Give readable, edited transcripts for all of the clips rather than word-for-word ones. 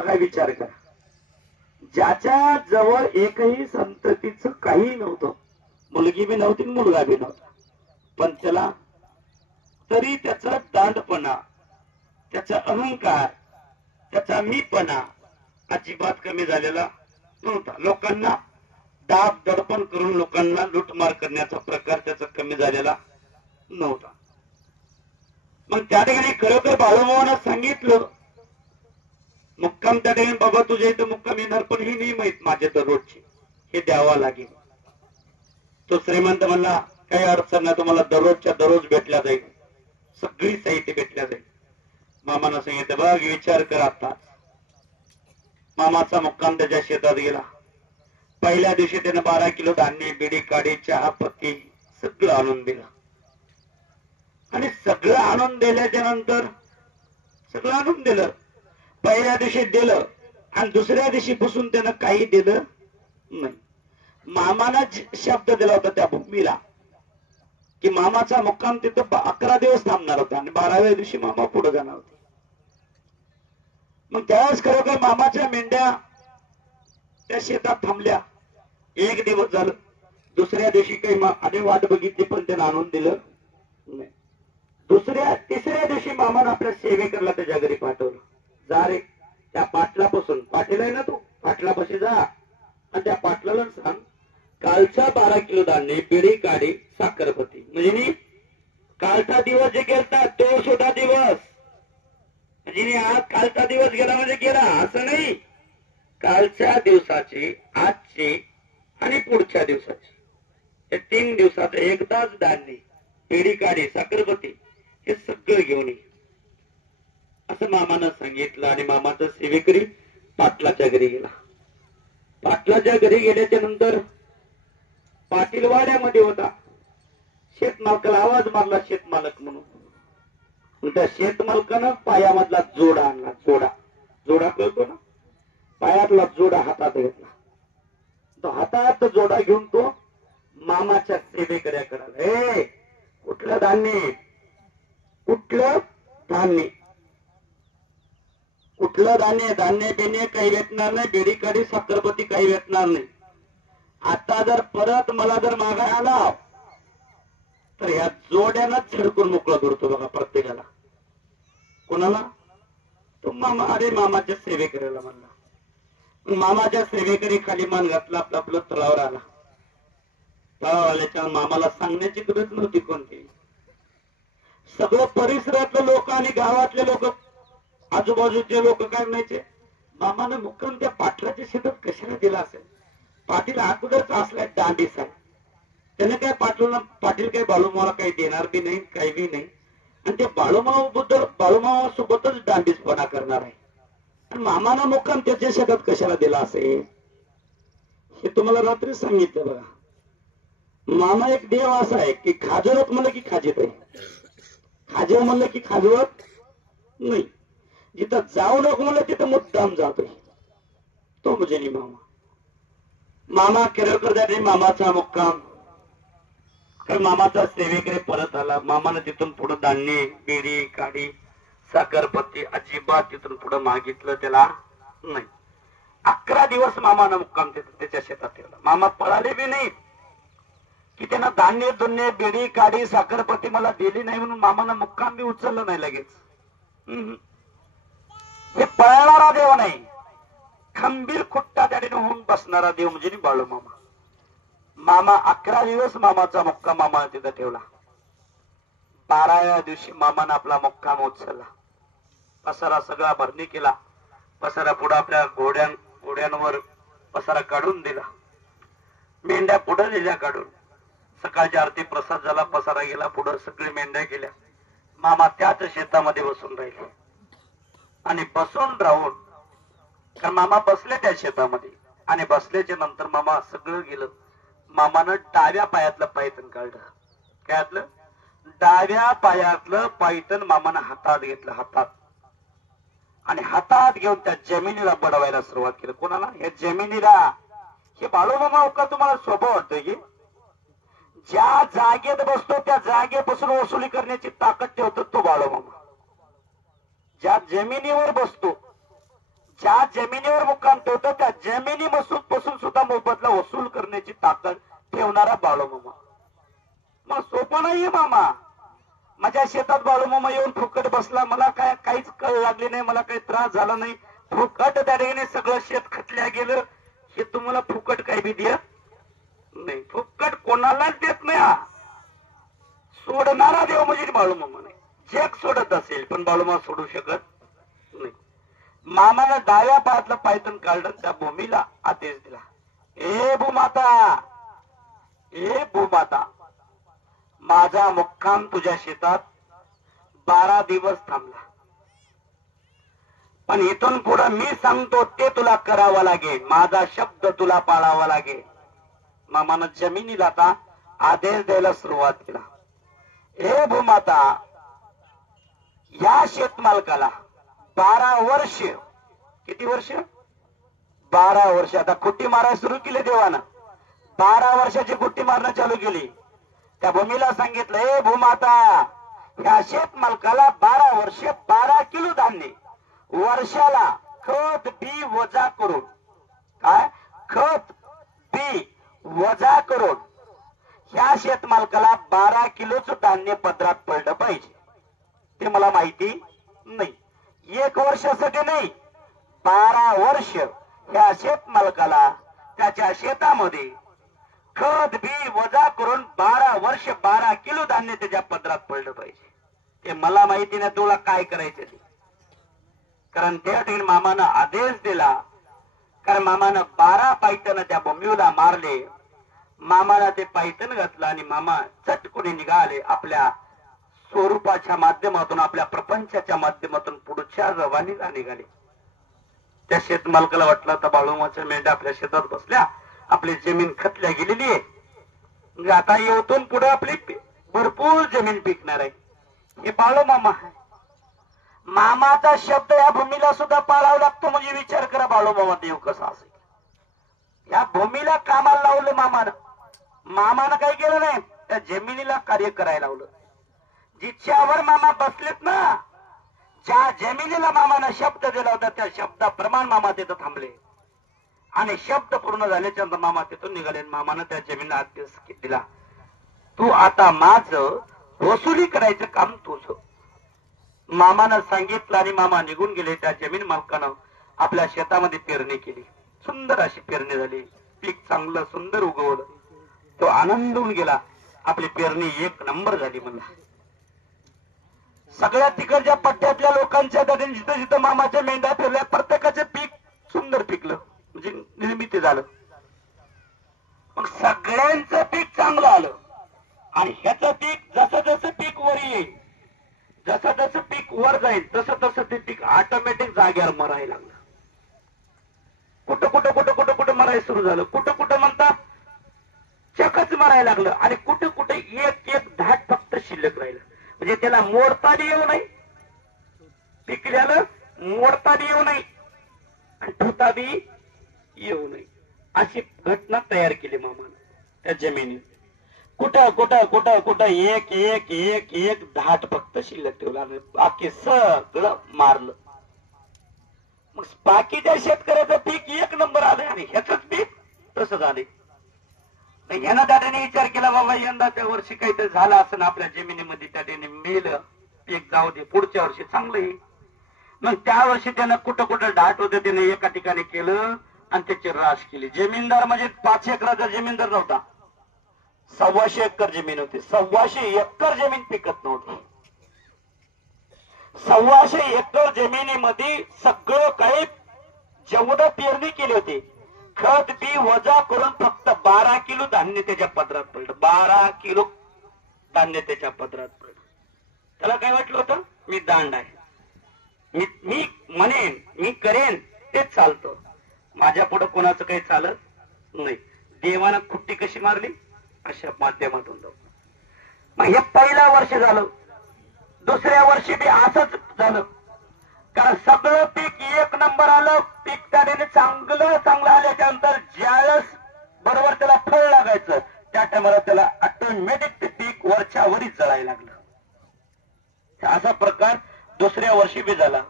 काय विचार करा, ज्याच्या जवळ एकही संततीचं काही नव्हतं, मुलगी बी नव्हती मुलगा बी नव्हता, पण त्याला तरी त्याचा दांडपणा, त्याचा अहंकार, त्याचा मीपणा अजिबात कमी झालेला नव्हता. लोकांना दाब दडपण करून लोकांना लुटमार करण्याचा प्रकार त्याचा कमी झालेला नव्हता. मग त्या ठिकाणी खरोखर बाळूमामानं सांगितलं मुक्काम त्या ठिकाणी, बाबा तुझ्या इथं मुक्काम येणार, पण ही नाही माहित माझे दररोजची, हे द्यावा लागेल. तो श्रीमंत म्हणला काही अडचण नाही, तुम्हाला दररोजच्या दररोज भेटल्या जाईल, सगळी साहित्य भेटल्या जाईल. मामानं सांगितलं बघ विचार कर आता. मामाचा मुक्काम त्याच्या शेतात गेला. पहिल्या दिवशी त्यानं 12 किलो धान्य, बिडी, काडी, चहा पत्ती सगळं आणून दिलं. आणि सगळं आणून दिल्याच्या नंतर सगळं आणून दिलं. पहिल्या दिवशी दिलं आणि दुसऱ्या दिवशी पासून त्यानं काही दिलं नाही. मामानं शब्द दिला होता त्या भूमीला की मामाचा मुक्काम तिथं 11 दिवस थांबणार होता आणि 12व्या दिवशी मामा पुढे जाणार होते. मग त्यावेळेस खरोखर मामाच्या मेंढ्या त्या शेतात थांबल्या. 1 दिवस झालं. दुसऱ्या दिवशी काही आधी वाट बघितली पण त्यानं आणून दिलं नाही. तिसऱ्या दिवशी मामानं आपल्या सेवेकरला त्याच्या घरी पाठवलं. जा रे त्या पाटलापासून, पाटील आहे ना तू, पाटलापाशी जा आणि त्या पाटलाला सांग कालच्या 12 किलो धान्य, बिडी, काडी, साखरपती, म्हणजे कालचा दिवस जे गेलता तो सुद्धा दिवस, म्हणजे आज कालचा दिवस गेला म्हणजे गेला असं नाही. कालच्या दिवसाची, आजची आणि पुढच्या दिवसाची, हे 3 दिवसात एकदाच धान्य, बिडी, काडी, साखरपती हे सगळं घेऊन ये असं मामानं सांगितलं. आणि मामाचा सेवेकरी पाटलाच्या घरी गेला. पाटलाच्या घरी गेल्याच्या नंतर पाटील वाड्यामध्ये होता. शेतमालकाला आवाज मारला शेतमालक म्हणून. त्या शेतमालकानं पायामधला जोडा आणला. जोडा कळतो ना, पायातला जोडा हातात घेतला. तो हातात जोडा घेऊन तो मामाच्या सेवेकऱ्याकडे, हे कुठलं धान्य, कुठलं धान्य, कुठलं धान्य, धान्य बिन्य काही भेटणार नाही, बिडी काडी साखरपती काही भेटणार नाही. आता जर परत मला जर मागाय आला तर ह्या जोड्यानंच झडकून मोकळा करतो बघा प्रत्येकाला. कोणाला? तो मामा. अरे मामाच्या सेवेकऱ्याला म्हणला. मामाच्या सेवेकरी खाली मान घातला, आपलं आपलं तळावर आला. तळावर आल्याच्या मामाला सांगण्याची गरज नव्हती कोणती. सगळं परिसरातले लोक आणि गावातले लोक, आजूबाजूचे लोक काय म्हणायचे, मामानं मुक्काम त्या पाटलाच्या शेतात कशाला दिला असेल. पाटील अगोदरच असलाय दांडीस आहे, त्याने काय पाटील काही बाळूमावाला काही देणार बी नाही, काही बी नाही. आणि ते बाळूमावा सोबतच दांडीसपणा करणार आहे. आणि मामानं मुक्काम त्याच्या शेतात कशाला दिला असेल हे तुम्हाला रात्री सांगितलं बघा. मामा एक देव असा आहे की खाजवत म्हणलं की खाजीत आहे, खाजव म्हणलं की खाजवत नाही. जिथं जाऊ नको म्हणलं तिथं मुद्दाम जातोय, तो म्हणजे मामा. मामा खरोखर त्याने मामाचा मुक्काम, मामाचा सेवेकडे परत आला. मामानं तिथून पुढे धान्य, बिडी, काडी, साखरपत्ती अजिबात तिथून पुढे मागितलं त्याला नाही. 11 दिवस मामानं मुक्काम त्याच्या शेतात ठेवला. मामा पळाले बी नाही की त्यांना धान्य धुन्य, बिडी, काडी, साखरपत्ती मला दिली नाही म्हणून मामानं मुक्काम बी उचललं नाही लगेच. हे पळणारा देव नाही, खंबीर खुट्टा त्याने होऊन बसणारा देव म्हणजे बाळूमामा. मामा 11 दिवस मामाचा मुक्काम मामाने तिथं ठेवला. 12व्या दिवशी मामाने आपला मुक्काम उचलला. पसारा सगळा भरणी केला. पसारा पुढे आपल्या घोड्यांवर पसारा काढून दिला. मेंढ्या पुढे दिल्या काढून. सकाळची आरती प्रसाद झाला, पसारा गेला पुढे, सगळी मेंढ्या गेल्या. मामा त्याच शेतामध्ये बसून राहिले. आणि बसून राहून, कारण मामा बसले त्या शेतामध्ये, आणि बसल्याच्या नंतर मामा सगळं गेलं. मामानं डाव्या पायातलं पायतन काढलं. कायतलं? डाव्या पायातलं पायतन मामानं हातात घेतलं, हातात. आणि हातात घेऊन त्या जमिनीला बडवायला सुरुवात केली. कोणाला? या जमिनीला. हे बाळूमामा का तुम्हाला स्वभाव वाटतोय की ज्या जागेत बसतो त्या जागेपासून वसुली करण्याची ताकद ठेवतो तो बाळूमामा. ज्या जमिनीवर बसतो, ज्या शेतात बाळूमामा येऊन फुकट बसला, मला काहीच कळ लागली नाही, मला काही त्रास झाला नाही, फुकट त्या ठिकाणी सगळं शेत खतल्या गेलं. हे तुम्हाला फुकट काही बी देत नाही, फुकट कोणालाच देत नाही. हा सोडणारा देव म्हणजे बाळूमामा नाही. जग सोडत असेल पण बाळूमामा सोडू शकत नाही. मामानं डाव्या पायातलं पायथन काढलं, त्या भूमीला आदेश दिला, ए भूमाता, ए भूमाता, माझा मुक्काम तुझ्या शेतात 12 दिवस थांबला, पण इथून पुढे मी सांगतो ते तुला करावं लागेल, माझा शब्द तुला पाळावा लागेल. मामानं जमिनीला आता आदेश द्यायला सुरुवात केला, हे भूमाता, या शेतमालकाला 12 वर्ष, किती वर्ष? 12 वर्ष. आता कुट्टी मारायला सुरू केली देवानं, 12 वर्षाची कुट्टी मारणं चालू केली. त्या भूमीला सांगितलं, हे भूमाता, या शेतमालकाला 12 वर्ष 12 किलो धान्य वर्षाला खत बी वजा करून, काय खत बी वजा करून ह्या शेतमालकाला 12 किलोच धान्य पदरात पडलं पाहिजे. ते मला माहिती नाही. 1 वर्षासाठी नाही, 12 वर्ष ह्या शेतमालकाला त्याच्या शेतामध्ये खत बी वजा करून 12 वर्ष 12 किलो धान्य त्याच्या पदरात पडलं पाहिजे. ते मला माहिती नाही तुला काय करायचं ते, कारण त्या ठिकाणी मामानं आदेश दिला. कारण मामानं 12 पायथन त्या भूमीला मारले. मामाला ते पायथन घातलं आणि मामा चटकुने निघाले आपल्या स्वरूपाच्या माध्यमातून, आपल्या प्रपंचाच्या माध्यमातून पुढच्या रवानीला निघाले. त्या शेतमालकाला वाटलं आता बाळूमाच्या मेंढ्या आपल्या शेतात बसल्या, आपली जमीन खतल्या गेलेली आहे, म्हणजे आता येऊन पुढे आपली भरपूर जमीन पिकणार आहे. हे बाळूमामा आहे. मामाचा शब्द या भूमीला सुद्धा पाळावा लागतो. म्हणजे विचार करा बाळूमामा देव कसा असेल. या भूमीला कामाला लावलं मामानं. मामानं काही केलं नाही, त्या जमिनीला कार्य करायला लावलं. जिच्यावर मामा बसलेत ना, ज्या जमिनीला मामानं शब्द दिला होता त्या शब्दाप्रमाणे मामा तिथं थांबले आणि शब्द पूर्ण झाल्याच्या नंतर मामा तिथून निघाले. मामानं त्या जमिनीला आदेश दिला, तू आता माझं वसुली करायचं काम तुझं. मामानं सांगितलं आणि मामा निघून गेले. त्या जमीन मालकानं आपल्या शेतामध्ये पेरणी केली. सुंदर अशी पेरणी झाली, पीक चांगलं सुंदर उगवलं. तो आनंद होऊन गेला, आपली पेरणी 1 नंबर झाली. म्हणला सगळ्या तिकडच्या पट्ट्यातल्या लोकांच्या जिथं जिथं मामाच्या मेंढ्या फिरल्या प्रत्येकाचे पीक सुंदर पिकलं, म्हणजे निर्मिती झालं. मग सगळ्यांचं पीक चांगलं आलं आणि ह्याचं पीक जसं जसं पीक वर येईल, जसं जसं पीक वर जाईल तसं तसं ते पीक ऑटोमॅटिक जाग्यावर मरायला लागलं. कुठं कुठं कुठं कुठं कुठं मरायला सुरू झालं, कुठं कुठं म्हणतात चकच मरायला लागलं आणि कुठं कुठं एक एक धाट फक्त शिल्लक राहिलं. म्हणजे त्याला मोडता येऊ नये, पिकल्याला मोडता येऊ नये आणि ठेवता बी येऊ नये, अशी घटना तयार केली मामानं त्या जमिनीत. कुठं कुठं कुठं कुठं एक एक एक एक धाट फक्त शिल्लक ठेवला, बाकी सगळं मारलं. मग बाकीच्या शेतकऱ्याचं पीक 1 नंबर आलं आणि ह्याच पीक तसं झाले. ह्यानं त्याने विचार केला, बाबा यंदाच्या वर्षी काहीतरी झालं असं आपल्या जमिनीमध्ये, त्याने मेलं पीक, जाऊ दे पुढच्या वर्षी चांगलं येईल. मग त्या वर्षी त्यानं कुठं कुठं डाट होतं त्याने एका ठिकाणी केलं आणि त्याची राश केली. जमीनदार म्हणजे 5 एकराचा जमीनदार नव्हता, 125 एकर जमीन होती. 125 एकर जमीन पिकत नव्हती. 125 एकर जमिनीमध्ये सगळं काही जेवढं पेरणी केली होती, खत बी वजा करून फक्त 12 किलो धान्य त्याच्या पदरात पडलं. 12 किलो धान्य त्याच्या पदरात पडलं. त्याला काय वाटलं होतं, मी दांड आहे, मी म्हणेन मी करेन तेच चालतं, माझ्या पुढे कोणाचं काही चालत नाही. देवानं खुट्टी कशी मारली, अशा माध्यमातून जाऊ. मग हे पहिलं वर्ष झालं. दुसऱ्या वर्षी बी असंच झालं, कारण सगळं पीक 1 नंबर आलं. पीक त्याने चांगलं चांगलं आल्याच्यानंतर ज्यावेळेस बरोबर त्याला फळ लागायचं त्या टायमाला त्याला ऑटोमॅटिक ते पीक वरच्या वरीच जळायला लागलं. असा प्रकार दुसऱ्या वर्षी बी झाला.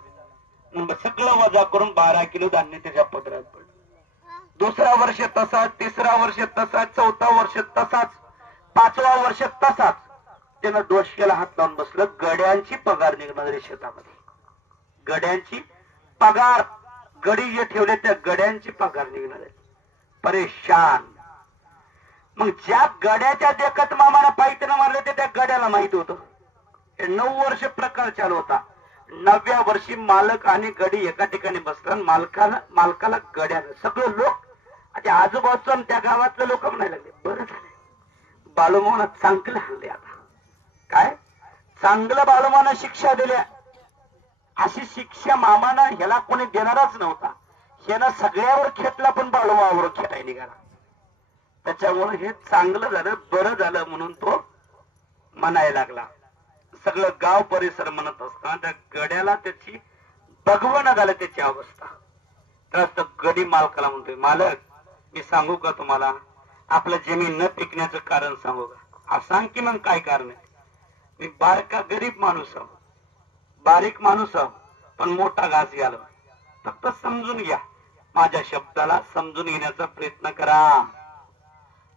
सगळं वजा करून 12 किलो धान्य त्याच्या पदरात पडलं. दुसरा वर्ष तसाच, तिसरा वर्ष तसाच, चौथा वर्ष तसाच, 5वा वर्ष तसाच. त्यानं डोसक्याला हात लावून बसलं. गड्यांची पगार निघणार आहे शेतामध्ये, गड्यांची पगार. गडी जे ठेवले त्या गड्यांची पगार निघणार आहे. परेशान. मग ज्या गड्याच्या देखत मामाला पायथ्यानं मारले ते त्या गड्याला माहित होतं. हे 9 वर्ष प्रकार चालू होता. 9व्या वर्षी मालक आणि गडी एका ठिकाणी बसला. मालकाला गड्याला सगळे लोक आता आजूबाजूला त्या गावातले लोक म्हणायला लागले, बरं झालं बाळूमामानं चांगलं हल्ले. आता काय चांगलं बाळूमामानं शिक्षा दिल्या. अशी शिक्षा मामानं ह्याला कोणी देणारच नव्हता. ह्यानं सगळ्यावर खेटला पण बाळूमामावर खेटाय निघाला. त्याच्यामुळे हे चांगलं झालं, बरं झालं म्हणून तो म्हणायला लागला. सगळं गाव परिसर म्हणत असताना त्या गड्याला त्याची बघवणं झालं त्याची अवस्था. तर गडी मालकाला म्हणतोय, मालक मी सांगू का तुम्हाला, आपलं जमीन न पिकण्याचं कारण सांगू का? सांग की मग काय कारण आहे? मी बारका गरीब माणूस आहो, बारीक माणूस आहो, पण मोठा घास घ्याल. फक्त समजून घ्या, माझ्या शब्दाला समजून घेण्याचा प्रयत्न करा.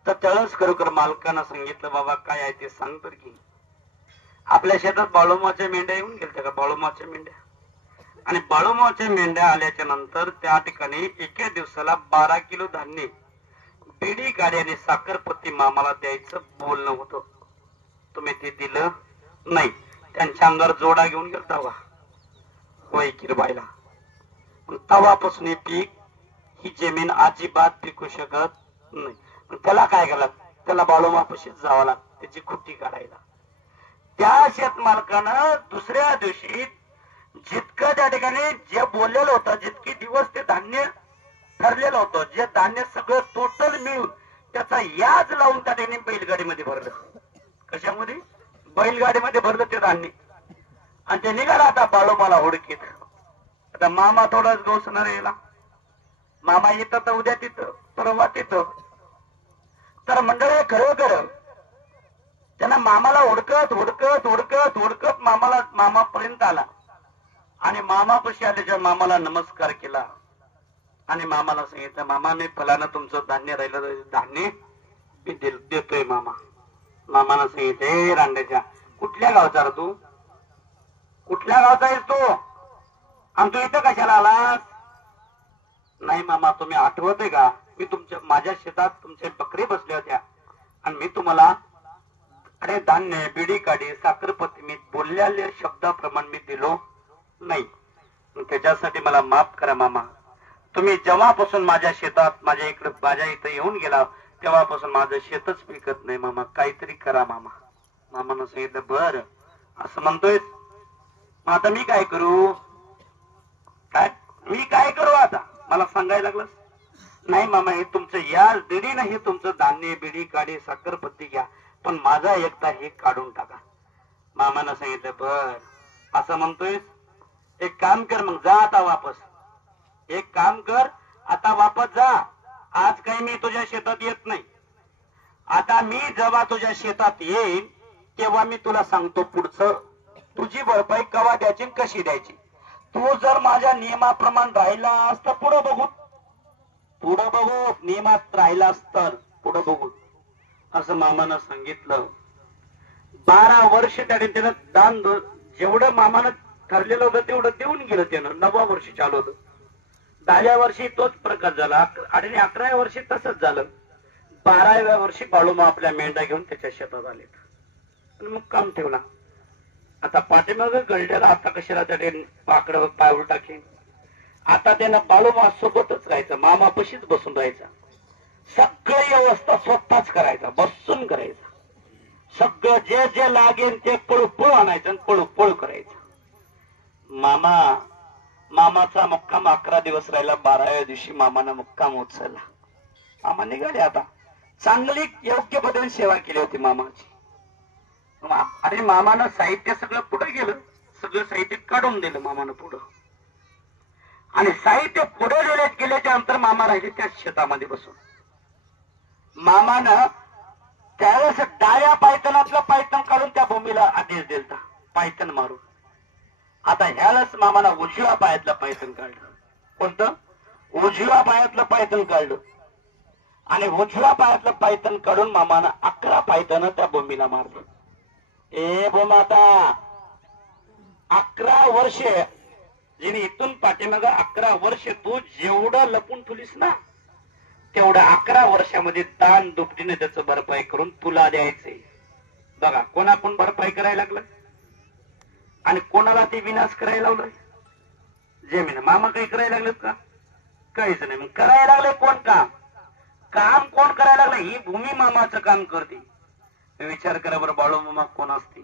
तर त्यावेळेस खरोखर मालकानं सांगितलं, बाबा काय आहे ते सांग तर की. आपल्या शेतात बाळूमाच्या मेंढ्या येऊन गेल्या का? बाळूमाच्या मेंढ्या. आणि बाळूमाच्या मेंढ्या आल्याच्या नंतर त्या ठिकाणी एका दिवसाला 12 किलो धान्य बिडी गाड्याने साखरपत्ती मामाला द्यायचं बोलणं होतं. तुम्ही ते दिलं नाही. त्यांच्या अंगावर जोडा घेऊन गेला तवा होय किरबाईला. तवापासून हे पीक ही जमीन अजिबात पिकू शकत नाही. त्याला काय केलं? त्याला बाळूमापाशीच जावं लागतं त्याची खुट्टी काढायला. त्या शेत मालकानं दुसऱ्या दिवशी जितकं त्या ठिकाणी जे बोललेलं होतं, जितके दिवस ते धान्य ठरलेलं होतं, जे धान्य सगळं टोटल मिळून त्याचा याज लावून त्या ठिकाणी बैलगाडीमध्ये भरलं. कशामध्ये? बैलगाडीमध्ये भरलं ते धान्य. आणि ते निघाला आता बाळूमाला हुडकीत. आता मामा थोडाच गवसणार याला. मामा येतं तर उद्या तिथं, परवा तिथं. तर मंडळी खरोखर त्यांना मामाला हुडकत हुडकत हुडकत हुडकत मामापर्यंत आला. आणि मामापाशी आल्याच्या मामाला नमस्कार केला. आणि मामाला सांगितलं, मामा मी फलानं तुमचं धान्य राहिलं धान्य मी देतोय मामा. मामाला सांगितलं, रांड्याच्या कुठल्या गावचा रे तू? कुठल्या गावचा आहेस तू? आणि तू इथं कशाला आलास? नाही मामा तुम्ही आठवत का? मी माझ्या शेतात तुमचे बकरी बसल्या होत्या आणि मी तुम्हाला अरे धान्य बिडी काढी साखरपत्ती मी बोललेल्या शब्दाप्रमाणे मी दिलो नाही. त्याच्यासाठी मला माफ करा मामा. तुम्ही जेव्हापासून माझ्या शेतात माझ्या इथं येऊन गेला तेव्हापासून माझं शेतच पिकत नाही मामा, काहीतरी करा मामा. मामानं सांगितलं, बर असं म्हणतोय मग आता मी काय करू? मी काय करू आता? मला सांगायला लागलं. नाही मामा हे तुमचं याच दिली नाही, तुमचं धान्य बिडी काढी साखरपत्ती घ्या, पण माझा एकदा हे काढून टाका. मामानं सांगितलं, बर असं म्हणतोय. एक काम कर मग जा आता वापस. एक काम कर आता वापस जा. आज काही मी तुझ्या शेतात येत नाही. आता मी जेव्हा तुझ्या शेतात येईन तेव्हा मी तुला सांगतो पुढचं तुझी भरपाई कवा द्यायची कशी द्यायची. तू जर माझ्या नियमाप्रमाणे राहिलास तर पुढं बघू नियमात राहिलास तर पुढं बघू असं मामानं सांगितलं. 12 वर्ष त्याने दान जेवढं मामानं ठरलेलं होतं तेवढं देऊन गेलं त्यानं. 9व्या वर्षी चालू होतं. 10व्या वर्षी तोच प्रकार झाला आणि 11व्या वर्षी तसंच झालं. 12व्या वर्षी बाळूमा आपल्या मेंढा घेऊन त्याच्या शेतात आले आणि मग काम ठेवला. आता पाठीमाग गलड्याला आता कशाला त्या पाकड पाऊल टाकेन. आता त्यांना बाळूमा सोबतच राहायचं, मामापाशीच बसून राहायचा. सगळी व्यवस्था स्वतःच करायचा, बसून करायचा. सगळं जे जे लागेल ते पळू आणायचं आणि पळू करायचं. मामाचा मुक्काम 11 दिवस राहिला. 12व्या दिवशी मामानं मुक्काम उचलला. मामा निघाले. आता चांगली योग्य पद्धतीने सेवा केली होती मामाची. अरे मामानं साहित्य सगळं पुढे गेलं, सगळं साहित्य काढून दिलं मामानं पुढं. आणि साहित्य पुढे गेल्याच्या नंतर मामा राहिले त्या शेतामध्ये बसून. मामानं त्यावेळेस डाव्या पायथनातलं पायथन काढून त्या भूमीला आदेश दिलता पायथन मारून. आता ह्यालाच मामानं उजव्या पायातलं पायथन काढलं. कोणतं? उजव्या पायातलं पायथन काढलं. आणि उजव्या पायातलं पायथन काढून मामानं 11 पायथन त्या भूमीला मारलं. ए भूमाता 11 वर्ष जिने इथून पाठीमाग 11 वर्ष तू जेवढं लपून ठेवलीस ना तेवढं 11 वर्षामध्ये दान दुपटीने त्याचं भरपाई करून तुला द्यायचंय. बघा कोणाकोण भरपाई करायला लागलं आणि कोणाला ते विनाश करायला लावलं. जमीन मामा काही करायला लागलेत का? काहीच नाही. मग करायला लागले कोण काम? काम कोण करायला लागलं? ही भूमी मामाचं काम करते. विचार करा बरं बाळू मामा कोण असते?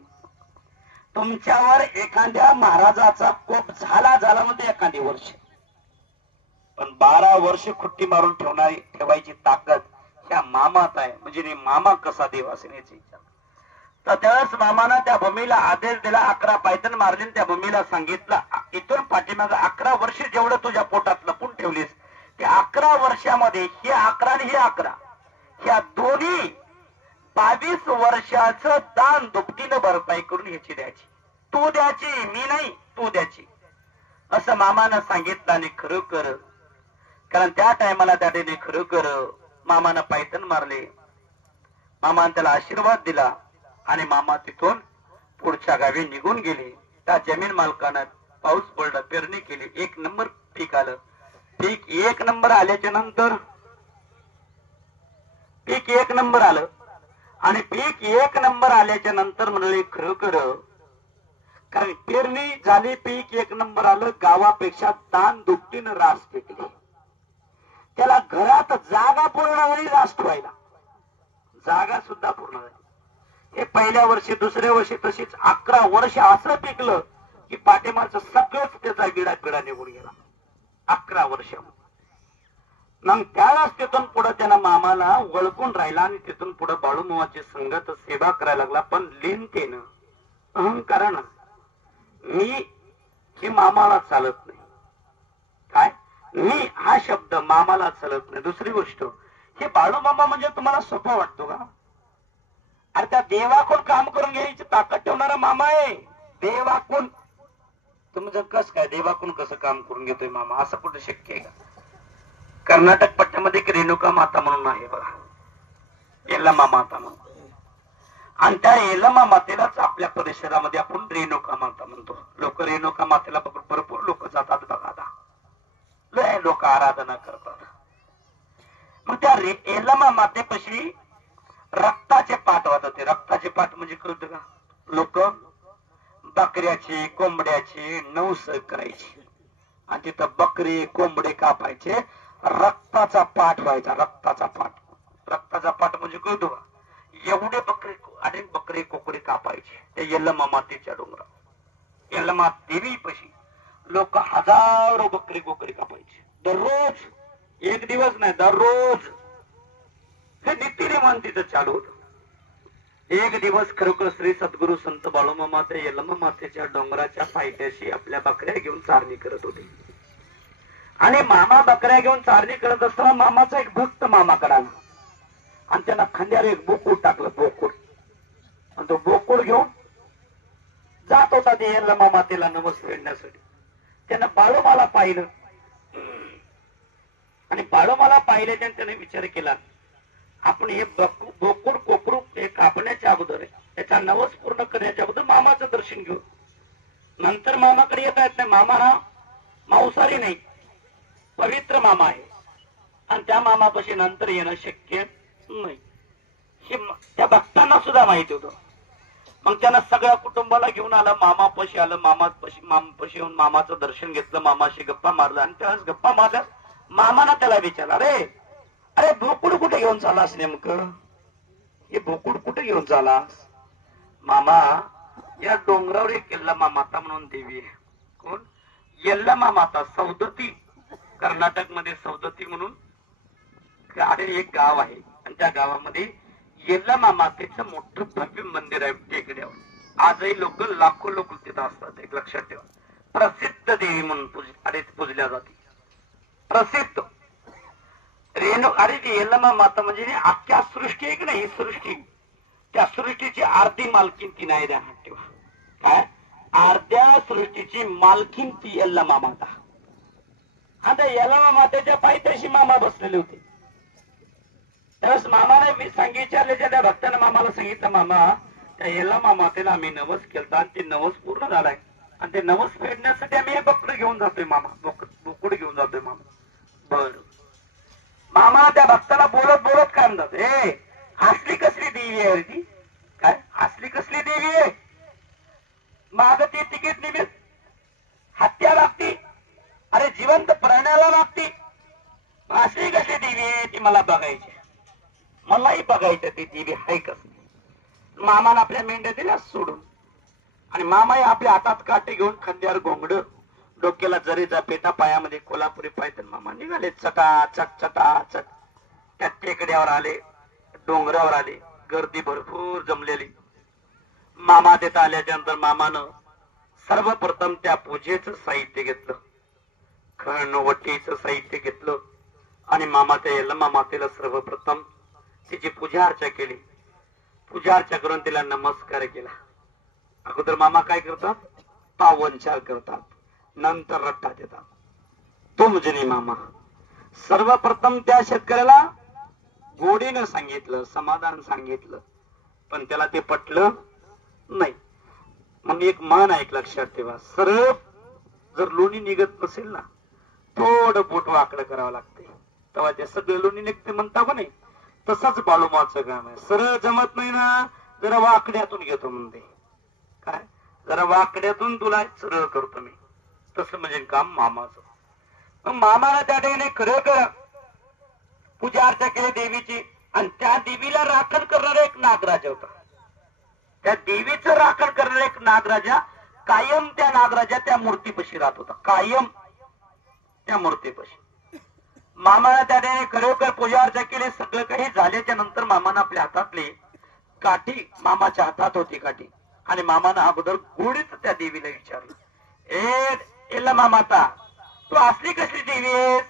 तुमच्यावर एखाद्या महाराजाचा कोप झाला म्हणजे एखादी वर्ष, पण 12 वर्ष खुट्टी मारून ठेवायची ताकद ह्या मामात आहे. म्हणजे मामा कसा देव असेल याची विचार. तर त्यावेळेस मामानं त्या भूमीला आदेश दिला. 11 पायथन मारले. त्या भूमीला सांगितलं इथून पाठीमाग 11 वर्ष जेवढं तुझ्या पोटात लपून ठेवलीस त्या 11 वर्षामध्ये हे 11 आणि हे 11 ह्या दोन्ही 22 वर्षाचं दान दुपटीनं भरपाई करून ह्याची द्यायची. तू द्यायची, मी नाही, तू द्यायची असं मामानं सांगितलं. आणि खरोखर कारण त्या टायमाला त्या डेने खरोखर मामानं पायथन मारले. मामानं त्याला आशीर्वाद दिला आणि मामा तिथून पुढच्या गावी निघून गेले. त्या जमीन मालकानं पाऊस पडला, पेरणी केली, 1 नंबर पीक आलं. पीक 1 नंबर आल्याच्या नंतर पीक 1 नंबर आलं आणि पीक 1 नंबर आल्याच्या नंतर म्हणले खरोखर कारण पेरणी झाली, पीक 1 नंबर आलं. गावापेक्षा दान दुपटीनं रास पिकली. त्याला घरात जागा पूर्ण वेळी रास ठेवायला जागा सुद्धा पूर्ण झाली. हे पहिल्या वर्षी दुसऱ्या वर्षी तशीच 11 वर्ष असं पिकलं की पाठीमागचं सगळंच त्याचा विडा निघून गेला 11 वर्ष. मग त्यावेळेस तिथून पुढे त्यानं मामाला वळकून राहिला आणि तिथून पुढे बाळूमामाची संगत सेवा करायला लागला. पण लीनतेनं अहंकारानं मी हे मामाला चालत नाही. काय मी हा शब्द मामाला चालत नाही. दुसरी गोष्ट हे बाळूमामा म्हणजे तुम्हाला सोपा वाटतो का? अरे त्या देवाकडून काम करून घ्यायची ताकद ठेवणारा मामा आहे. देवाकडून तुमचं कस काय देवाकडून कसं काम करून घेतोय मामा? असं कुठं शक्य आहे का? कर्नाटक पट्ट्यामध्ये एक रेणुका माता म्हणून आहे बघा, यल्लमा माता म्हणून. आणि त्या यल्लमा मातेलाच आपल्या परिसरामध्ये आपण रेणुका माता म्हणतो. लोक रेणुका मातेला भरपूर लोक जातात बघा, आता लय लोक आराधना करतात. मग त्या यल्लमा मातेपाशी रक्ताचे पाठ वाहत होते. रक्ताचे पाठ म्हणजे कळतं का? लोक बकऱ्याची कोंबड्याची नवस करायची आणि तिथं बकरी कोंबडे कापायचे. रक्ताचा पाठ व्हायचा. रक्ताचा पाठ म्हणजे कळतो का? एवढे अनेक बकरी कोकडी कापायचे ते यल्लमा मातेच्या डोंगरात. यल्लमा देवी पशी लोक हजारो बकरी कोकडी कापायचे दररोज. 1 दिवस नाही, दररोज हे नीतिनियमन तिथं चालू होत. एक दिवस खरोखर श्री सद्गुरु संत बाळूमामा त्या यल्लमा मातेच्या डोंगराच्या पायथ्याशी आपल्या बकऱ्या घेऊन चारणी करत होते. आणि मामा बकऱ्या घेऊन चारणी करत असताना मामाचा एक भक्त मामाकडे आला आणि त्यांना खांद्यावर एक बोकूड टाकलं. बोकूड आणि तो बोकूड घेऊन जात होता ते यल्लमा मातेला नमस फेडण्यासाठी. त्यानं बाळूमाला पाहिलं आणि बाळूमाला पाहिल्याच्या त्याने विचार केला आपण हे बोकूड कोकरू हे कापण्याच्या अगोदर त्याचा नवस पूर्ण करण्याच्या अगोदर मामाचं दर्शन घेऊ. नंतर मामाकडे येता येत नाही. मामा हा मांसाहारी नाही, पवित्र मामा आहे आणि त्या मामापाशी नंतर येणं शक्य नाही हे त्या भक्तांना सुद्धा माहिती होतं. मग त्यानं सगळ्या कुटुंबाला घेऊन आला. मामापाशी आलं. मामापाशी येऊन मामाचं दर्शन घेतलं. मामाशी गप्पा मारला आणि त्यावेळेस गप्पा मारल्या मामाना त्याला विचारला, अरे बोकुड कुठे घेऊन चालास नेमकं? हे बोकुड कुठे घेऊन चालास? मामा या डोंगरावर एक यल्लमा माता म्हणून देवी आहे. कोण? यल्लमा माता. सौदती, कर्नाटक मध्ये सौदती म्हणून एक गाव आहे आणि त्या गावामध्ये यल्लमा मातेचं मोठं भव्य मंदिर आहे टेकड्यावर. आजही लाखो लोक तिथं असतात. एक लक्षात ठेवा. प्रसिद्ध देवी म्हणून पूजल्या जाते. प्रसिद्ध ती यल्लमा माता म्हणजे अख्ख्या सृष्टी आहे की नाही, ही सृष्टी त्या सृष्टीची अर्धी मालकीन ती नाही. ध्यानात ठेवा. काय? अर्ध्या सृष्टीची मालकीन ती यल्लमा माता. आता यल्लमा मातेच्या पायथ्याशी मामा बसलेले होते. त्यावेळेस मामाने मी विचारले त्या भक्तांना मामाला सांगितलं, मामा त्या याला मामातेला आम्ही नवस केलता आणि ते नवस पूर्ण झालाय आणि ते नवस फेडण्यासाठी आम्ही हे बकरं घेऊन जातोय मामा, बोकड घेऊन जातोय मामा. बर मामा त्या भक्ताला बोलत बोलत काय म्हणतात, ए असली कसली देवी आहे ती, काय असली कसली देवी आहे, माग ती तिकीट निमित्त हत्या लागती, अरे जिवंत प्राण्याला लागती, असली कशी देवी आहे ती मला बघायची, मलाही बघायचं ती देवी आहे कसली. मामाने आपल्या मेंढ्या दिल्या सोडून आणि मामाही आपल्या हातात काटे घेऊन खांद्यावर घोंगड, डोक्याला जरीचा पेटा, पायामध्ये कोल्हापुरी पायथन, मामा निघाले चटाचट चटाचट. त्या टेकड्यावर आले, डोंगरावर आले, गर्दी भरपूर जमलेली. मामा देता आल्याच्या नंतर मामानं सर्वप्रथम त्या पूजेचं साहित्य घेतलं, खणवटीचं साहित्य घेतलं आणि मामा त्या यल्लमा मातेला सर्वप्रथम तिची पूजा अर्चा केली. पूजा अर्चा करून तिला नमस्कार केला. अगोदर मामा काय करतात, पावनचार करतात, नंतर रट्टा देतात. तो म्हणजे मामा सर्वप्रथम त्या शेतकऱ्याला गोडीनं सांगितलं, समाधान सांगितलं, पण त्याला ते पटलं नाही. मग एक मान आहे, लक्षात ठेवा, सरळ जर लोणी निघत नसेल ना, थोडं बोट वाकडं करावं लागते, तेव्हा ते सगळं लोणी निघते म्हणता पण नाही. तसंच बाळूमाचं काम आहे, सरळ जमत नाही ना, जरा वाकड्यातून घेतो म्हणते, काय जरा वाकड्यातून तुला सरळ करतो मी, तसं म्हणजे काम मामाचं. मग मामाला त्या ठिकाणी खरं कर पूजा अर्चा केली देवीची आणि त्या देवीला राखण करणारा एक नागराजा होता. त्या देवीचं राखण करणारा एक नागराजा कायम त्या नागराजा त्या मूर्तीपाशी राहत होता, कायम त्या मूर्तीपाशी. मामाला त्या ठिकाणी खरोखर पूजा अर्चा केली. सगळं काही झाल्याच्या नंतर मामानं आपल्या हातातली काठी, मामाच्या हातात होती काठी, आणि मामानं अगोदर गोडीत त्या देवीला विचारलं, ए यल्लमा माता, तू असली कसली देवी आहेस,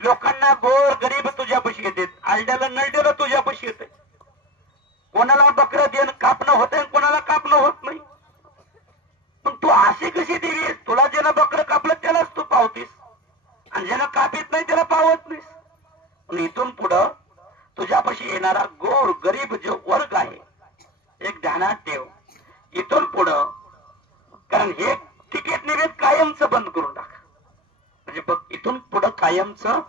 लोकांना गोर गरीब तुझ्यापाशी येतात, आलड्याला नळड्याला तुझ्यापाशी येते, कोणाला बकरं देणं कापणं होतंय, कोणाला कापणं होत नाही, पण तू अशी कशी देवी आहेस, तुला ज्यानं बकरं कापलं त्यालाच तू पावतीस आणि ज्यानं कापित नाही त्याला पावत नाहीस. पण इथून पुढं तुझ्यापाशी येणारा गोर गरीब जो वर्ग आहे, एक ध्यानात ठेव, इथून पुढं, कारण हे तिकीट निवेद कायमचं बंद करून टाक, म्हणजे बघ इथून पुढं कायमचं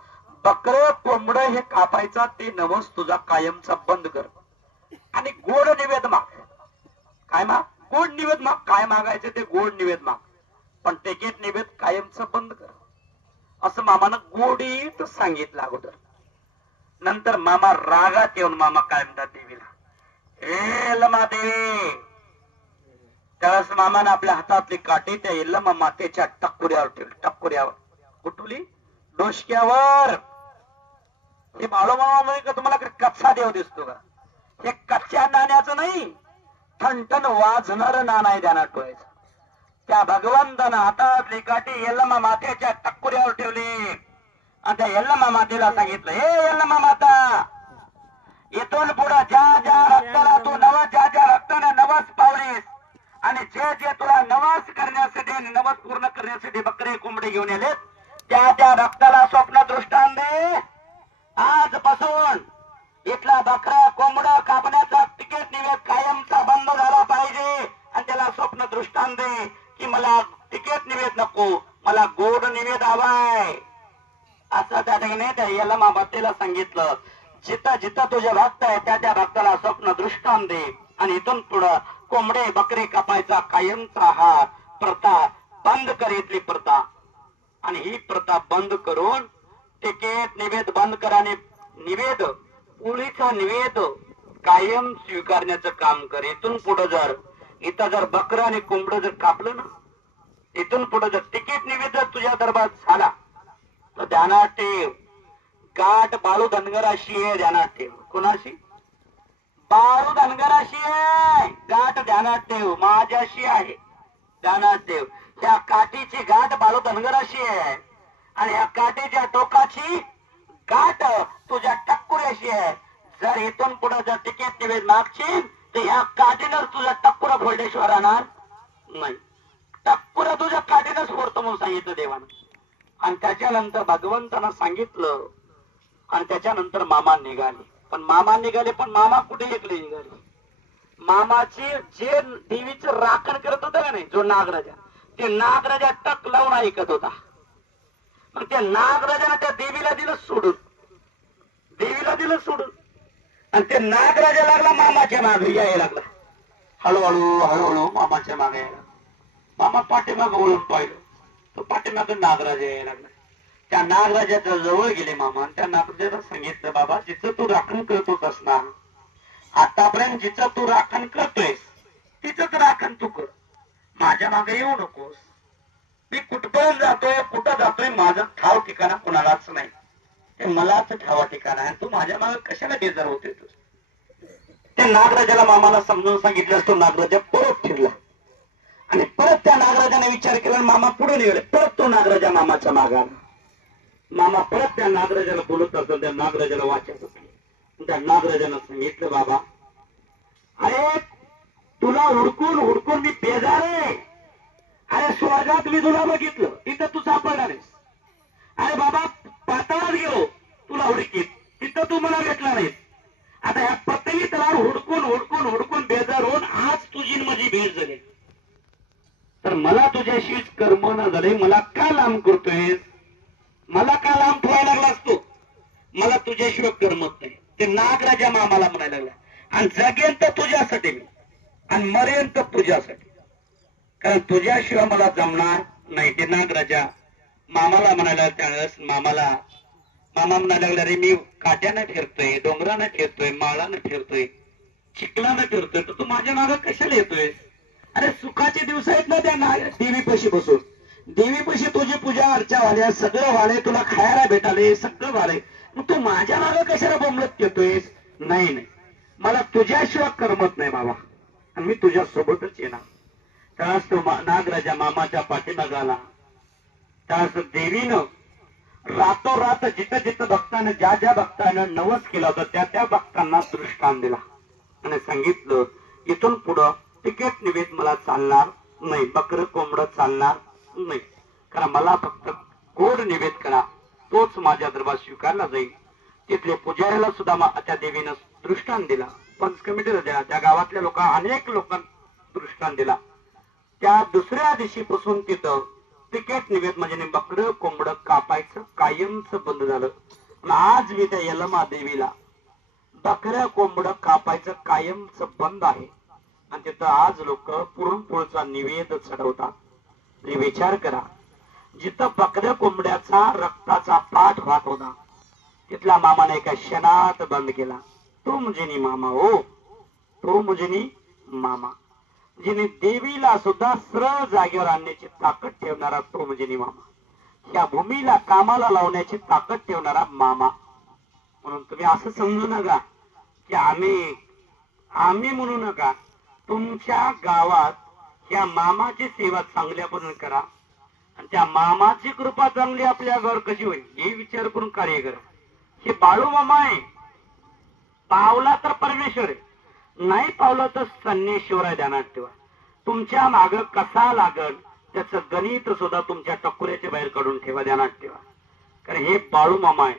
बकरं कोंबड हे कापायचा ते नवस तुझा कायमचा बंद कर आणि गोड निवेद माग. काय माग, गोड निवेद माग, काय मागायचं ते गोड निवेद माग, पण तिकीट निवेद कायमचं बंद कर, असं मामानं गोडीत सांगितलं अगोदर. नंतर मामा रागात येऊन मामा काय म्हणतात देवीला, ए यल्लमा देवी, त्यावेळेस मामानं आपल्या हातातली काठी त्या यल्लमा मातेच्या टक्कुऱ्यावर ठेवली, टक्कुऱ्यावर कुठली, डोसक्यावर. हे बाळूमामा म्हणजे का तुम्हाला कच्चा देव दिसतो का, हे कच्च्या नाण्याचं नाही, ठणठण वाजणार नाणं आहे, ध्यानात ठेवायचं. त्या भगवंतानं हातातली काठी यल्लमा मातेच्या टक्कुऱ्यावर ठेवली आणि त्या यल्लमा मातेला सांगितलं, हे यल्लमा माता, इथून पुढे ज्या ज्या रक्ताला तू नवस, ज्या ज्या रक्ताने नवस पावलीस आणि जे जे तुला नवस करण्यासाठी आणि नवस पूर्ण करण्यासाठी बकरे कोंबडे घेऊन आले, त्या त्या रक्ताला स्वप्न दृष्टांत दे. आजपासून इथला बकरा कोंबडा कापण्याचा तिकीट निवेद कायमचा बंद झाला पाहिजे आणि त्याला स्वप्न दृष्टांत दे की मला तिकीट निवेद नको, मला गोड निवेद हवाय, असं त्या ठिकाणी त्या यल्लमा मातेला सांगितलं. जिथं जिथं तुझे भक्त आहे त्या त्या भक्ताला स्वप्न दृष्टांत दे आणि इथून पुढं कोंबडे बकरे कापायचा कायमचा हा प्रथा बंद कर, इथली प्रथा, आणि ही प्रथा बंद करून तिकीट निवेद बंद करा आणि निवेद, पोळीचा निवेद कायम स्वीकारण्याचं काम कर. इथून पुढे जर इथं जर बकरा आणि कोंबड जर कापलं ना, इथून पुढे जर तिकीट निवेद जर तुझ्या दरबारात झाला तर ध्यानात ठेव, गाठ बाळू धनगराशी आहे, ध्यानात ठेव. कोणाशी, बाळू धनगराशी आहे, गाठ ध्यानात ठेव, माझ्याशी आहे, ध्यानात ठेव. त्या काठीची गाठ बाळू धनगराशी आहे आणि या काठीच्या टोकाची गाठ तुझ्या टक्कुऱ्याशी आहे. जर इथून पुढे जर तिकीट निवेद मागशील तर ह्या काठीनं तुझा टक्कुरा फोडल्याशिवाय राहणार नाही, टक्कुरा तुझ्या काठीनंच फोडतो म्हणून सांगितलं देवानं. आणि त्याच्यानंतर भगवंतानं सांगितलं आणि त्याच्यानंतर मामा निघाले. पण मामा कुठे एकले निघाले, मामाची जे देवीचं राखण करत होता का नाही, जो नागराजा, ते नागराजा टक लावून ऐकत होता. मग त्या नागराजाने त्या देवीला दिलं सोडून, देवीला दिलं सोडून, आणि ते नागराजा लागला मामाच्या मागे यायला लागला. हळूहळू हळूहळू मामाच्या मागे यायला. मामा पाठीमाग वळून पाहिलं, तो पाठीमाग नागराजा यायला लागला. त्या नागराजाच्या जवळ गेले मामा, आणि त्या नागराजाला सांगितलं, बाबा जिचं तू राखण करत होतास ना, आतापर्यंत जिचं तू राखण करतोयस तिचंच राखण तू कर, माझ्या मागे येऊ नकोस. मी कुठपर्यंत जातोय, कुठं जातोय, माझं ठाव ठिकाणा कोणालाच नाही, ते मलाच ठावा ठिकाणा आहे. तू माझ्या मागे कशाला बेजार होते? तू त्या नागराजाला मामाला समजून सांगितलं, तो नागराजा परत फिरला आणि परत त्या नागराजाने विचार केला. मामा पुढे निघाले, परत तो नागराजा मामाच्या मागाला. मामा परत त्या नागराजाला बोलत असत, त्या नागराजाला वाचा सुटली. त्या नागराजानं सांगितलं, बाबा अरे तुला हुडकून हुडकून मी बेजार आहे. अरे स्वर्गात मी तुला बघितलं, तिथं तू सापडणार आहेस. अरे बाबा पाताळात गेलो तुला हुडकीत, तिथं तू मला भेटला नाहीस. आता ह्या पृथ्वी तलावर हुडकून हुडकून हुडकून बेजार होऊन आज तुझी माझी भेट झाली. तर मला तुझ्याशीच कर्म न झाले, मला का लांब करतोयस, मला का लांब ठेवायला लागला असतो, मला तुझ्याशिवाय करमत नाही. ते नागराजा मामाला म्हणायला लागला, आणि जगेन तर तुझ्यासाठी मी, आणि मरेन तर तुझ्यासाठी, कारण तुझ्याशिवाय मला जमणार नाही. ते नागराजा मामाला म्हणायला, त्यावेळेस मामा म्हणायला लागला, रे मी काट्यानं फिरतोय, डोंगरानं फिरतोय, माळानं फिरतोय, चिखलानं फिरतोय, तर तू माझ्या मागं कशाला येतोय? अरे सुखाचे दिवस आहेत ना त्या देवीपाशी बसून, देवीपाशी तुझी पूजा अर्चा व्हाल्या, सगळं व्हाले, तुला खायला भेटाले, सगळं व्हाले, मग तू माझ्या मागं कशाला बोंबलत येतोयस? नाही नाही, मला तुझ्याशिवाय करमत नाही बाबा, आणि मी तुझ्या सोबतच येणार. त्यास तो नागराजा मामाच्या पाठीमागे आला. त्यास देवीनं रातोरात जिथं जिथं भक्तानं ज्या ज्या भक्तानं नवस केला होता त्या त्या भक्तांना दृष्टांत दिला आणि सांगितलं, इथून पुढं तिकीट निवेद मला चालणार नाही, बकर कोंबड चालणार नाही, कारण मला फक्त गोड निवेद करा, तोच माझ्या दरबार स्वीकारला जाईल. तिथले पुजाऱ्याला सुद्धा त्या देवीनं दृष्टांत दिला, पंच कमिटीला दिला, त्या गावातल्या अनेक लोकांना दृष्टांत दिला. त्या दुसऱ्या दिवशीपासून तिथं तिकीट निवेद म्हणजे बकरं कोंबड कापायचं कायमच बंद झालं. आज मी त्या यलमा देवीला बकऱ्या कोंबड कापायचं कायमच बंद आहे, आणि तिथं आज लोक पुरणपोळीचा निवेद चढवतात. विचार करा, जिथं बकऱ्या कोंबड्याचा रक्ताचा पाठ वाहत होता तिथला मामाने एका क्षणात बंद केला. तो मुझे मामा हो, तो मुझे मामा, जिने देवीला सुद्धा सरळ जागेवर आणण्याची ताकद ठेवणारा तो म्हणजे मामा, या भूमीला कामाला लावण्याची ताकद ठेवणारा मामा. म्हणून तुम्ही असं समजू नका की आम्ही म्हणू नका. तुमच्या गावात या मामाची सेवा चांगल्यापणे करा, आणि त्या मामाची कृपा चांगली आपल्या गावावर कशी होईल हे विचार करून कार्य करा. हे बाळू मामा आहे, पावला तर परमेश्वर आहे, नाही पावलं तर सन्नेश्वर आहे. ध्यानात ठेवा, तुमच्या माग कसा लागल त्याचं गणित सुद्धा तुमच्या टकुऱ्याच्या बाहेर काढून ठेवा. ध्यानात ठेवा, कारण हे बाळू मामा आहे,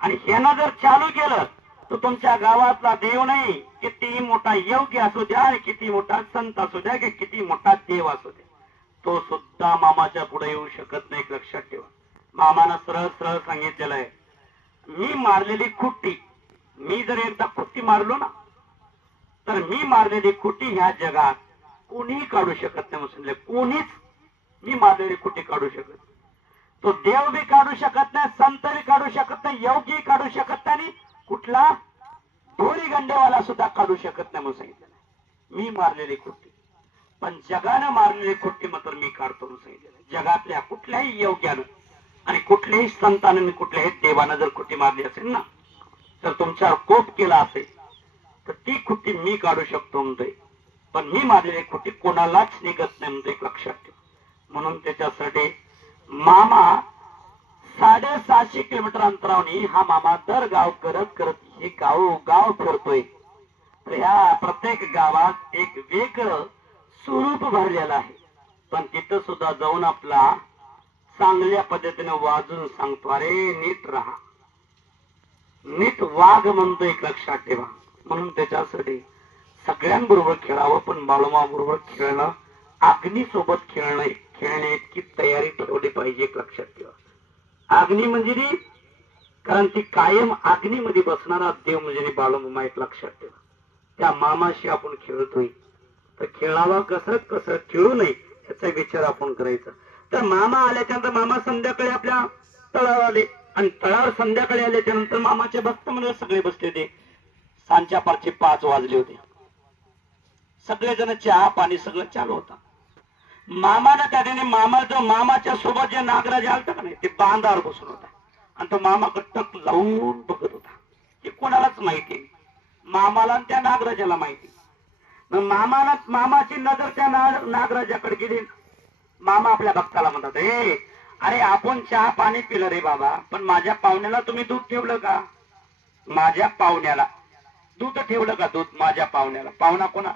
आणि ह्यानं जर चालू केलं तर तुमच्या गावातला देव नाही, किती मोठा योग्य असू द्या, किती मोठा संत असू द्या, की किती मोठा देव असू द्या, तो सुद्धा मामाच्या पुढे येऊ शकत नाही. लक्षात ठेवा, मामानं सरळ सरळ सांगितलेलं आहे, मी मारलेली खुट्टी, मी जर एकदा खुट्टी मारलो ना तर मी मारलेली खुट्टी ह्या जगात कोणीही काढू शकत नाही. मुस्लिम कोणीच मी मारलेली खुट्टी काढू शकत, तो देव बी काढू शकत नाही, संत बी काढू शकत नाही, योगी काढू शकत नाही, कुठला ढोरी गंडेवाला सुद्धा काढू शकत नाही. म्हणून सांगितलं मी मारलेली खुट्टी, पण जगानं मारलेली खुट्टी मात्र मी काढतो म्हणून सांगितलं. जगातल्या कुठल्याही योग्यानं आणि कुठल्याही संतानं कुठल्याही देवानं जर खुट्टी मारली असेल ना, तर तुमच्यावर कोप केला असेल तर ती खुट्टी मी काढू शकतो म्हणतोय, पण मी मारलेली खुट्टी कोणालाच निघत नाही म्हणतोय. लक्षात ठेव. म्हणून त्याच्यासाठी मामा 750 किलोमीटर अंतरावनी हा मामा दर गाव करत करत हे गाव फिरतोय. ह्या प्रत्येक गावात एक वेगळं स्वरूप भरलेलं आहे, पण तिथं सुद्धा जाऊन आपला चांगल्या पद्धतीने वाजून सांगतो, अरे नीट राहा, नीट वाघ म्हणतोय. लक्षात ठेवा. म्हणून त्याच्यासाठी सगळ्यांबरोबर खेळावं, पण बाळूमाबरोबर खेळणं, अग्नीसोबत खेळणे इतकी तयारी ठेवली पाहिजे, एक लक्षात ठेवा. अग्नी म्हणजे कारण ती कायम अग्नीमध्ये बसणारा देव म्हणजे बाळूमामा, एक लक्षात ठेवा. त्या मामाशी आपण खेळतोय तर खेळावा कसं खेळू नये याचा विचार आपण करायचा. तर मामा आल्याच्यानंतर मामा संध्याकाळी आपल्या तळावर आले आणि तळावर संध्याकाळी आल्याच्या नंतर मामाचे भक्त म्हणजे सगळे बसले होते. सांच्या पारचे 5 वाजले होते. सगळेजण चहा पाणी सगळं चालू होता. मामाला त्या ठिकाणी मामाच्या सोबत जे नागराज आलता का नाही, ते बांधावर बसून होता आणि तो मामाकडे टक लावून बघत होता. हे कोणालाच माहिती, मामाला आणि त्या नागराजाला माहिती. मग मामाची नजर त्या नागराजाकडे गेली. मामा आपल्या भक्ताला म्हणतात, अरे आपण चहा पाणी पिलं रे बाबा, पण माझ्या पाहुण्याला तुम्ही दूध ठेवलं का? माझ्या पाहुण्याला दूध ठेवलं का? दूध माझ्या पाहुण्याला. पाहुणा कोणा?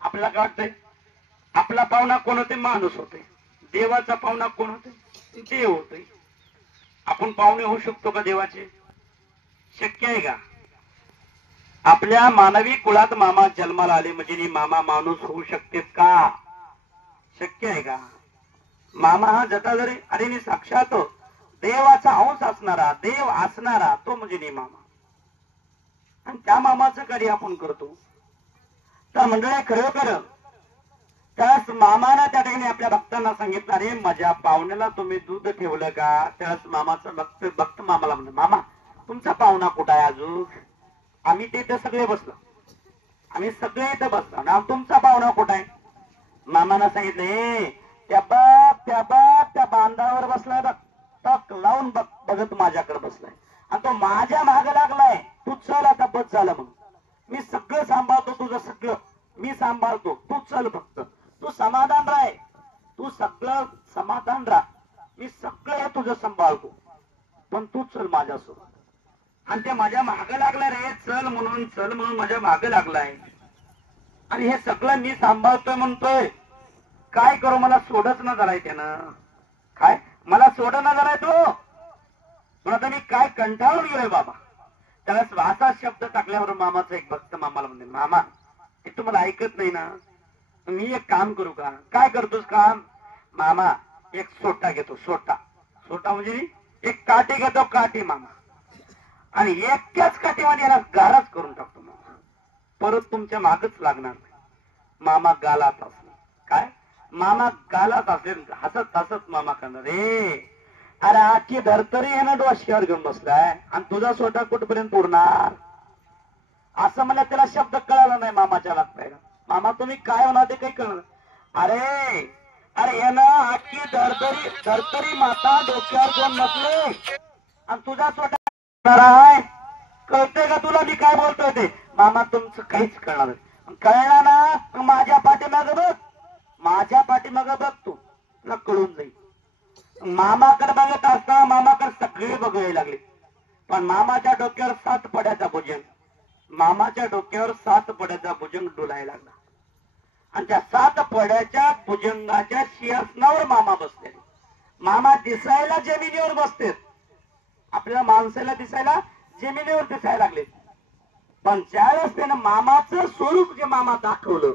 आपल्याला काय वाटतंय? आपला पाहुणा कोण होते? माणूस होते. देवाचा पाहुणा कोण होते? देव होते. आपण पाहुणे होऊ शकतो का देवाचे? शक्य आहे का? आपल्या मानवी कुळात मामा जन्माला आले म्हणजे मामा माणूस होऊ शकते का? शक्य आहे का? मामा हा जटाधरी आणि साक्षात देवाचा अंश असणारा, देव असणारा तो म्हणजे मामा. आणि त्या मामाचं कार्य आपण करतो. तर मंडळी खरोखर त्यास मामानं त्या ठिकाणी आपल्या भक्तांना सांगितलं, अरे माझ्या पाहुण्याला तुम्ही दूध ठेवलं का? त्यास मामाचं भक्त मामाला म्हणलं, मामा तुमचा पाहुणा कुठं आहे अजून? आम्ही ते इथं सगळे बसलो, आम्ही सगळे इथं बसलो ना, तुमचा पाहुणा कुठं आहे? मामानं सांगितलं, त्या बांधावर बसलाय बघ, टक लावून बघत माझ्याकडे बसलाय आणि तो माझ्या मागे लागलाय. तू चल आता, बस झालं म्हणून. मी सगळं सांभाळतो, तुझं सगळं मी सांभाळतो, तू चल फक्त, तू समाधान राह, तू सगळं समाधान राह, मी सगळं हे तुझं सांभाळतो, पण तू चल माझ्यासोबत. आणि ते माझ्या मागे लागलाय रे, चल म्हणून माझ्या मागे लागलाय आणि हे सगळं मी सांभाळतोय म्हणतोय. काय करू, मला सोडच ना झालाय त्यानं. काय मला सोड ना झालाय तो, पण आता मी काय कंटाळून गेलोय बाबा. त्याला असा शब्द टाकल्यावर मामाचा एक भक्त मामाला म्हणते, मामा हे तुम्हाला ऐकत नाही ना, मी एक काम करू का? काय करतोस काम? मामा एक सोटा घेतो, सोटा म्हणजे एक काठी घेतो, काठी मामा, आणि एकट्याच काठीमध्ये याला गारच करून टाकतो मामा, परत तुमच्या मागच लागणार नाही. मामा गालात असले काय? मामा गालात असेल, हसत हसत मामा करणार, रे अरे आजची धरतरी आहे ना डोश्यावर घेऊन बसलाय आणि तुझा सोटा कुठपर्यंत उडणार? असं मला त्याला शब्द कळाला नाही मामाच्या लागतायला. मामा तुम्ही काय म्हणा ते काही कळलं. अरे यानं आजची धरतरी माता डोक्यावर घेऊन बसले आणि तुझा सोटा आहे. कळतंय का तुला मी काय बोलतोय ते? मामा तुमचं काहीच कळणार नाही. कळणार ना, माझ्या पाठीमागं बघ, माझ्या पाठीमागं बघ, तू तुला कळून जाईल. मामाकडे बघत असता मामाकडे सगळे बघायला लागले, पण मामाच्या डोक्यावर 7 पड्याचा भुजंग, मामाच्या डोक्यावर 7 पड्याचा भुजंग डोलायला लागला आणि त्या 7 पड्याच्या भुजंगाच्या सिंहासनावर मामा बसले. मामा दिसायला जमिनीवर बसते, आपल्याला माणसाला दिसायला जमिनीवर दिसायला लागले, पण ज्यावेळेस त्यानं मामाचं स्वरूप जे मामा दाखवलं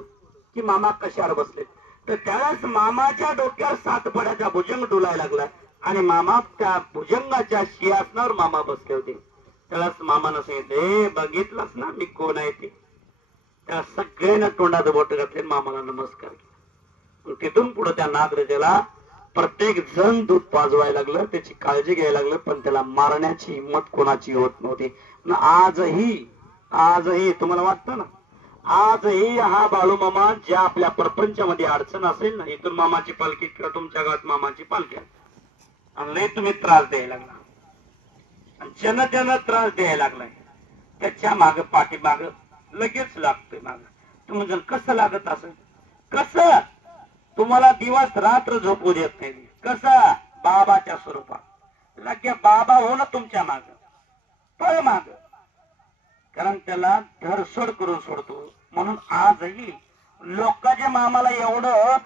की मामा कशावर बसले, तर त्यावेळेस मामाच्या डोक्यावर 7 पड्याचा भुजंग डोलायला लागला आणि मामा त्या भुजंगाच्या सिंहासनावर मामा बसले होते. त्यावेळेस मामानं सांगितले, बघितलंच ना मी कोण आहे ते? त्या सगळ्यांना तोंडात बोट घातले, मामाला नमस्कार केला. तिथून पुढे त्या नागराजाला प्रत्येक जण दूध पाजवायला लागलं, त्याची काळजी घ्यायला लागलं, पण त्याला मारण्याची हिंमत कोणाची होत नव्हती. आजही तुम्हाला वाटतं ना, आजही हा बाळूमामा ज्या आपल्या प्रपंचामध्ये अडचण असेल ना, इथून मामाची पालखी किंवा तुमच्या गावात मामाची पालखी आणि तुम्ही त्रास द्यायला लागला आणि जनतेनं त्रास द्यायला लागलाय, त्याच्या माग पाठीमाग लगेच लागतोय माग. तुम्ही कसं लागत असेल? कसं तुम्हाला दिवस रात्र झोपू देत नाही? कसं? बाबाच्या स्वरूपात लगे बाबा हो ना तुमच्या माग, पळ माग, कारण त्याला धरसोड करून सोडतो. म्हणून आजही लोक जे मामाला एवढं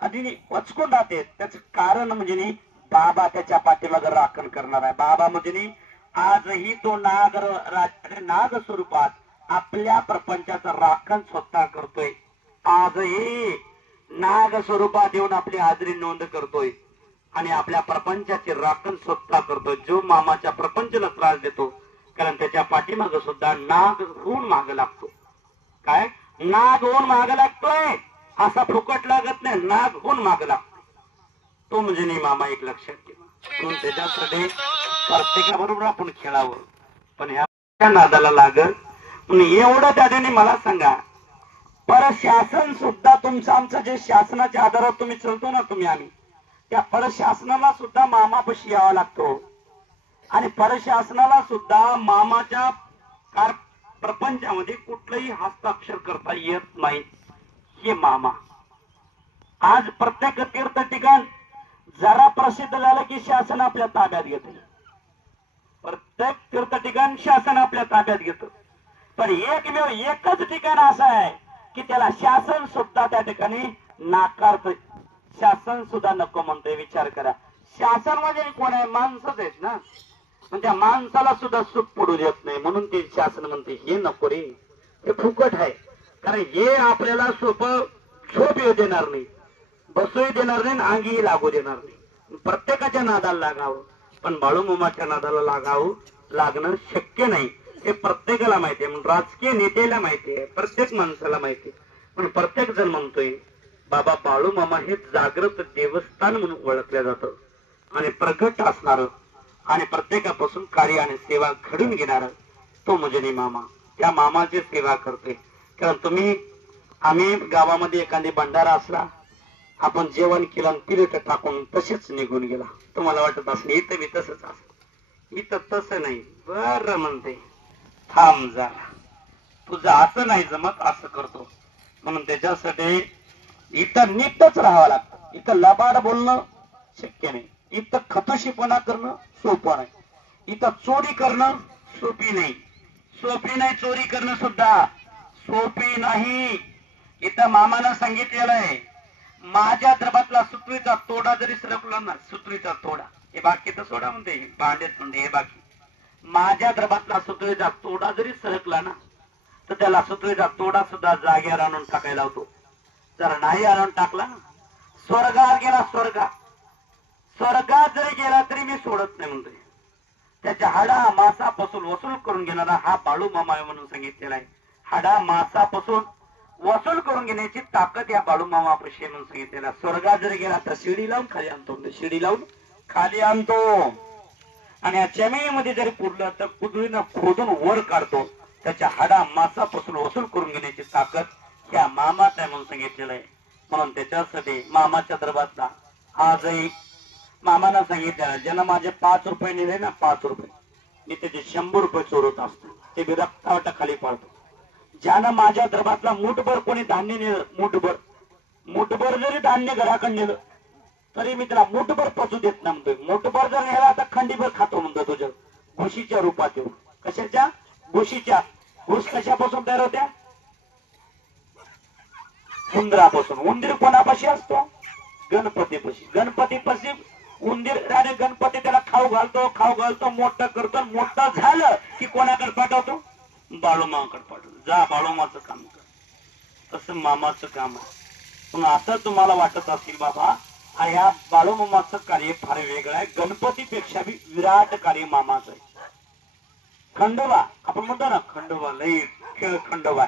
आधी वचकून राहते, त्याच कारण म्हणजे बाबा त्याच्या पाठीमागे राखण करणार आहे. बाबा म्हणजे आजही तो नाग स्वरूपात आपल्या प्रपंचाचं राखण स्वतः करतोय. आजही नाग स्वरूपात येऊन आपली हाजरी नोंद करतोय आणि आपल्या प्रपंचाचे राखण स्वतः करतोय. जो मामाच्या प्रपंचाला त्रास देतो कारण त्याच्या पाठीमाग सुद्धा नाग होऊन माग लागतो. काय नाग होऊन माग लागतोय असा फुकट लागत नाही, नाग होऊन माग लागतो. तो म्हणजे नाही मामा, एक लक्षात ठेवा. म्हणून त्याच्यासाठी प्रत्येकाबरोबर आपण खेळावं, पण ह्या नादाला लागल म्हणून एवढं त्याने मला सांगा. परशासन सुद्धा तुमचं आमचं जे शासनाच्या आधारावर तुम्ही चलतो ना, तुम्ही आम्ही त्या परशासनाला सुद्धा मामापाशी यावा लागतो आणि परशासनाला सुद्धा मामाच्या प्रपंचामध्ये कुठलंही हस्ताक्षर करता येत नाही. हे मामा आज प्रत्येक तीर्थ ठिकाण जरा प्रसिद्ध झालं की शासन आपल्या ताब्यात घेते. प्रत्येक तीर्थ ठिकाण शासन आपल्या ताब्यात घेतं, पण एकमेव एकच ठिकाण असं आहे की त्याला शासन सुद्धा त्या ठिकाणी नाकारत. शासन सुद्धा नको म्हणतोय. विचार करा, शासन म्हणजे कोण आहे? माणसंच आहेत ना. पण त्या माणसाला सुद्धा सुख पडू देत नाही, म्हणून ते शासन म्हणते हे नको रे, हे फुकट आहे. कारण हे आपल्याला झोप येऊ देणार नाही, बसूही देणार नाही, अंगीही लागू देणार नाही. प्रत्येकाच्या नादाला लागावं, पण बाळूमामाच्या नादाला लागणं शक्य नाही. हे प्रत्येकाला माहिती आहे, म्हणून राजकीय नेत्याला माहिती आहे, प्रत्येक माणसाला माहिती आहे. पण प्रत्येक जण म्हणतोय बाबा बाळूमामा हे जागृत देवस्थान म्हणून ओळखलं जातं आणि प्रगट असणार आणि प्रत्येकापासून कार्य आणि सेवा घडून घेणार तो म्हणजे मामा. त्या मामाची सेवा करतोय. कारण आम्ही गावामध्ये एखादी भंडारा असला, आपण जेवण केलं आणि प्लेट टाकून तसेच निघून गेला. तुम्हाला वाटत असेल इथं मी तसंच असं, इथं तसं नाही. बरं म्हणते थांब जरा, तुझं असं नाही जमत, असं करतो. म्हणून त्याच्यासाठी इथं नीटच राहावं लागतं. इथं लबाड बोलणं शक्य नाही, इथं खतोशीपणा करणं सोपं नाही, इथं चोरी करणं सोपी नाही. चोरी करणं सुद्धा सोपी नाही. इथं मामानं सांगितलेलं आहे, माझ्या दरबातला सुत्रीचा तोडा जरी सरकला ना, सुत्रीचा तोडा, हे बाकी तर सोडा म्हणते, भांडेत म्हणते हे बाकी, माझ्या दरबातला सुत्रीचा तोडा जरी सरकला ना, तर त्याला सुत्रीचा तोडा सुद्धा जागेवर आणून टाकायला होतो. जर नाही आणून टाकला, स्वर्गात गेला, स्वर्गात जरी गेला तरी मी सोडत नाही म्हणतोय. त्याच्या हाडा मासापासून वसूल करून घेणारा हा बाळूमामा म्हणून सांगितलेला आहे. हाडा मासापासून वसूल करून घेण्याची ताकद या बाळूमामापाशी म्हणून सांगितलेला. स्वर्गात जरी गेला तर शिडी लावून खाली आणतो, शिडी लावून खाली आणतो. आणि या जमिनीमध्ये जरी पुरलं तर कुदळीनं खोदून वर काढतो. त्याच्या हाडा मासापासून वसूल करून घेण्याची ताकद ह्या मामात आहे म्हणून सांगितलेलं आहे. म्हणून त्याच्यासाठी मामाच्या दरबारला आजही मामानं सांगितलं, ज्यानं माझे 5 रुपये नेले ना, 5 रुपये, मी त्याचे 100 रुपये चोरत असतो, ते बी रक्तावटा खाली पाडतो. ज्यानं माझ्या दरबारला मुठभर कोणी धान्य नेलं, मुठभर जरी धान्य घराकडे नेलं तरी मी त्याला मुठभर पचू देत नाही म्हणतोय. मुठभर जर नेला तर खंडीभर खातो म्हणतो तुझ्या घुशीच्या रूपात येऊ. कशाच्या? घुशीच्या. घुस कशापासून तयार होत्या? उंदरापासून. उंदीर कोणापाशी असतो? गणपतीपाशी. गणपतीपाशी उंदीर आणि गणपती त्याला खाऊ घालतो, मोठं करतो. मोठं झालं की कोणाकडे पाठवतो? बाळूमामाकडे पाठवतो. जा बाळूमाचं काम कर. तसं मामाचं काम आहे. पण असं तुम्हाला वाटत असेल बाबा ह्या बाळूमामाचं कार्य फार वेगळं आहे, गणपतीपेक्षा बी विराट कार्य मामाचं आहे. खंडोबा आपण म्हणतो ना, खंडोबा लई खेळ खंडोबा.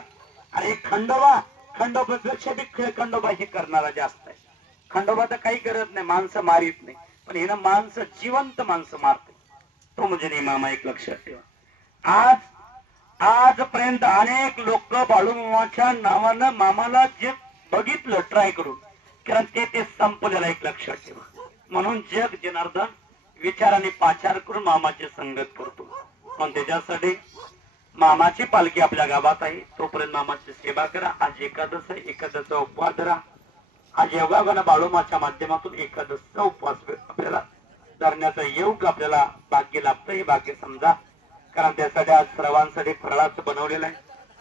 अरे खंडोबापेक्षा बी खेळ खंडोबा हे करणारा जास्त आहे. खंडोबा तर काही करत नाही, माणसं मारित नाही, पण हे ना माणसं जिवंत माणसं मारते. तो म्हणजे नाही मामा, एक लक्षात ठेवा. आजपर्यंत अनेक लोक बाळूमामाच्या नावानं मामाला जे बघितलं ट्राय करून, कारण ते संपलेलं, एक लक्षात ठेवा. म्हणून जग जनार्दन विचाराने पाचार करून मामाची संगत करतो. पण त्याच्यासाठी मामाची पालखी आपल्या गावात आहे, तोपर्यंत मामाची सेवा करा. आज एकादश आहे, एकादशचा उपवास धरा. आज योगागण बाळूमाच्या माध्यमातून एकादशचा उपवास आपल्याला धरण्याचा योग आपल्याला भाग्य लाभतं. हे भाग्य समजा, कारण त्यासाठी आज सर्वांसाठी फराळाचं बनवलेलं आहे.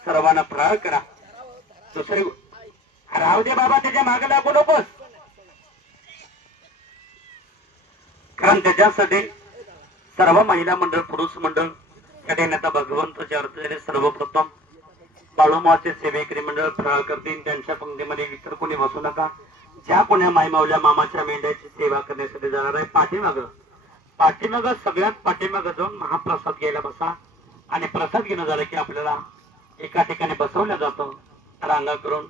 सर्वांना फराळ करा. दुसरी राहू दे बाबा, त्याच्या मागे लागू नकोस, कारण त्याच्यासाठी सर्व महिला मंडळ, पुरुष मंडळ या ठिकाणी आता भगवंताच्या अर्थाने सर्वप्रथम बाळूमाचे सेवेकरी मंडळ फराळ करतील त्यांच्या पंक्तीमध्ये इतर कोणी बसू नका. ज्या कोण्या मायमावल्या मामाच्या मेंढ्याची सेवा करण्यासाठी जाणार आहे पाठीमाग सगळ्यात पाठीमाग जाऊन महाप्रसाद घ्यायला बसा. आणि प्रसाद घेणं झालं की आपल्याला एका ठिकाणी बसवलं जातं रांगा करून.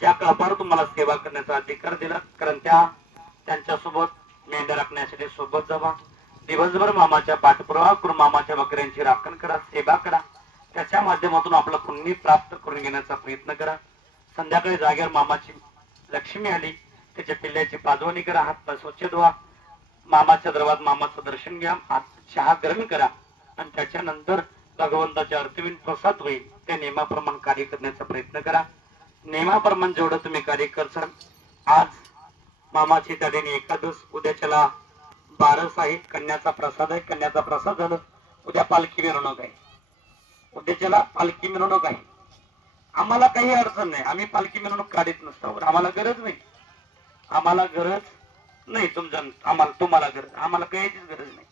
ज्या कळपावर तुम्हाला सेवा करण्याचा अधिकार दिला कारण त्यांच्यासोबत मेंढ्या राखण्यासाठी सोबत जावा. दिवसभर मामाच्या पाठपुरावा करून मामाच्या बकऱ्यांची राखण करा, सेवा करा. त्याच्या माध्यमातून आपलं पुण्य प्राप्त करून घेण्याचा प्रयत्न करा. संध्याकाळी जागेवर मामाची लक्ष्मी आली त्याच्या पिल्ल्याची पाजवणी करा, हात पाय स्वच्छ धुवा, मामाच्या दरबारात मामाचं दर्शन घ्या, चहा ग्रहण करा आणि त्याच्यानंतर भगवंताच्या अर्थवीन प्रसाद होईल त्या नियमाप्रमाणे कार्य करण्याचा प्रयत्न करा. नियमाप्रमाणे जेवढं तुम्ही कार्य करसाल. आज मामाची तडेने एकादश, उद्याच्याला बारस आहे, कन्याचा प्रसाद आहे. कन्याचा प्रसाद झालं, उद्या पालखी मिरवणूक आहे. उद्याच्याला पालखी मिरवणूक आहे. आम्हाला काही अडचण नाही, आम्ही पालखी मिरवणूक काढत नसतो. आम्हाला गरज नाही, आम्हाला गरज नाही तुम्हाला गरज, आम्हाला काहीच गरज नाही.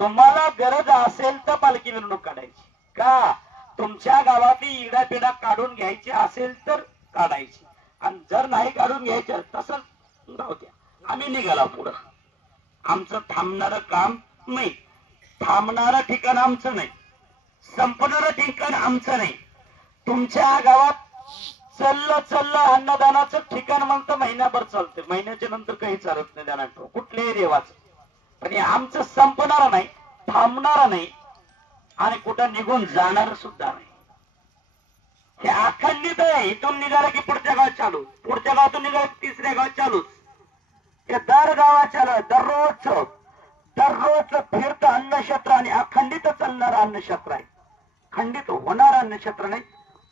तुम्हाला गरज असेल तर पालखी मिरवणूक काढायची का, तुमच्या गावातली इडापिडा काढून घ्यायची असेल तर काढायची. आणि जर नाही काढून घ्यायचं तसंच राहू द्या, आम्ही निघाला पुढं. आमचं थांबणारं काम नाही, थांबणारं ठिकाण आमचं नाही, संपणारं ठिकाण आमचं नाही. तुमच्या गावात चाललं अन्नदानाचं ठिकाण म्हणतं महिनाभर चालते, महिन्याच्या नंतर काही चालत नाही दानात कुठल्याही देवाचं. पण हे आमचं संपणार नाही, थांबणार नाही आणि कुठं निघून जाणार सुद्धा नाही. हे अखंडित आहे. इथून निघालं की पुढच्या गावात चालू, पुढच्या गावातून निघालं तिसऱ्या गावात चालूच. हे दर गावात चालू, दररोज फिरत अन्नक्षेत्र आणि अखंडित चालणार अन्नक्षेत्र आहे. खंडित होणार अन्नक्षेत्र नाही,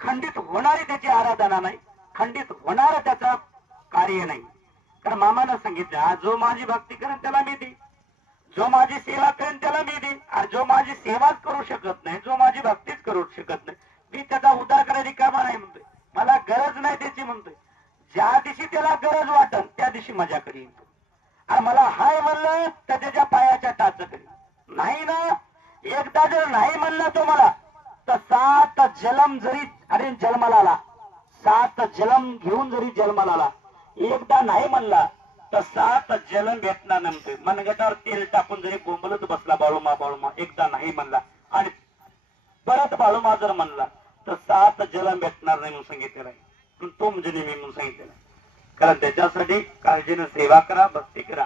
खंडित होणारी त्याची आराधना नाही, खंडित होणार त्याचा कार्य नाही. कारण मामानं सांगितलं, जो माझी भक्ती करेन त्याला मी देईन, जो माझी सेवा करेन त्याला मी देईन. आणि जो माझी सेवाच करू शकत नाही, जो माझी भक्तीच करू शकत नाही, मी त्याचा उद्धार करायची कामा नाही म्हणतोय. मला गरज नाही त्याची म्हणतोय. ज्या दिवशी त्याला गरज वाटल त्या दिवशी माझ्याकडे येतो. आणि मला हाय म्हणलं तर त्याच्या पायाच्या टाच करी नाही ना. एकदा जर नाही म्हणलं तो मला तर 7 जलम जरी अरे जन्माला आला, 7 जलम घेऊन जरी जन्माला आला, एकदा नाही म्हणला तर 7 जलम भेटणार नव्हते. मनगटावर तेल टाकून जरी बोंबलत बसला बाळूमा एकदा नाही म्हणला आणि परत बाळूमा जर म्हणला तर 7 जलम भेटणार नाही म्हणून सांगितलेलं आहे. तो म्हणजे नेहमी म्हणून सांगितलेलं आहे. कारण त्याच्यासाठी काळजीनं सेवा करा, भक्ती करा,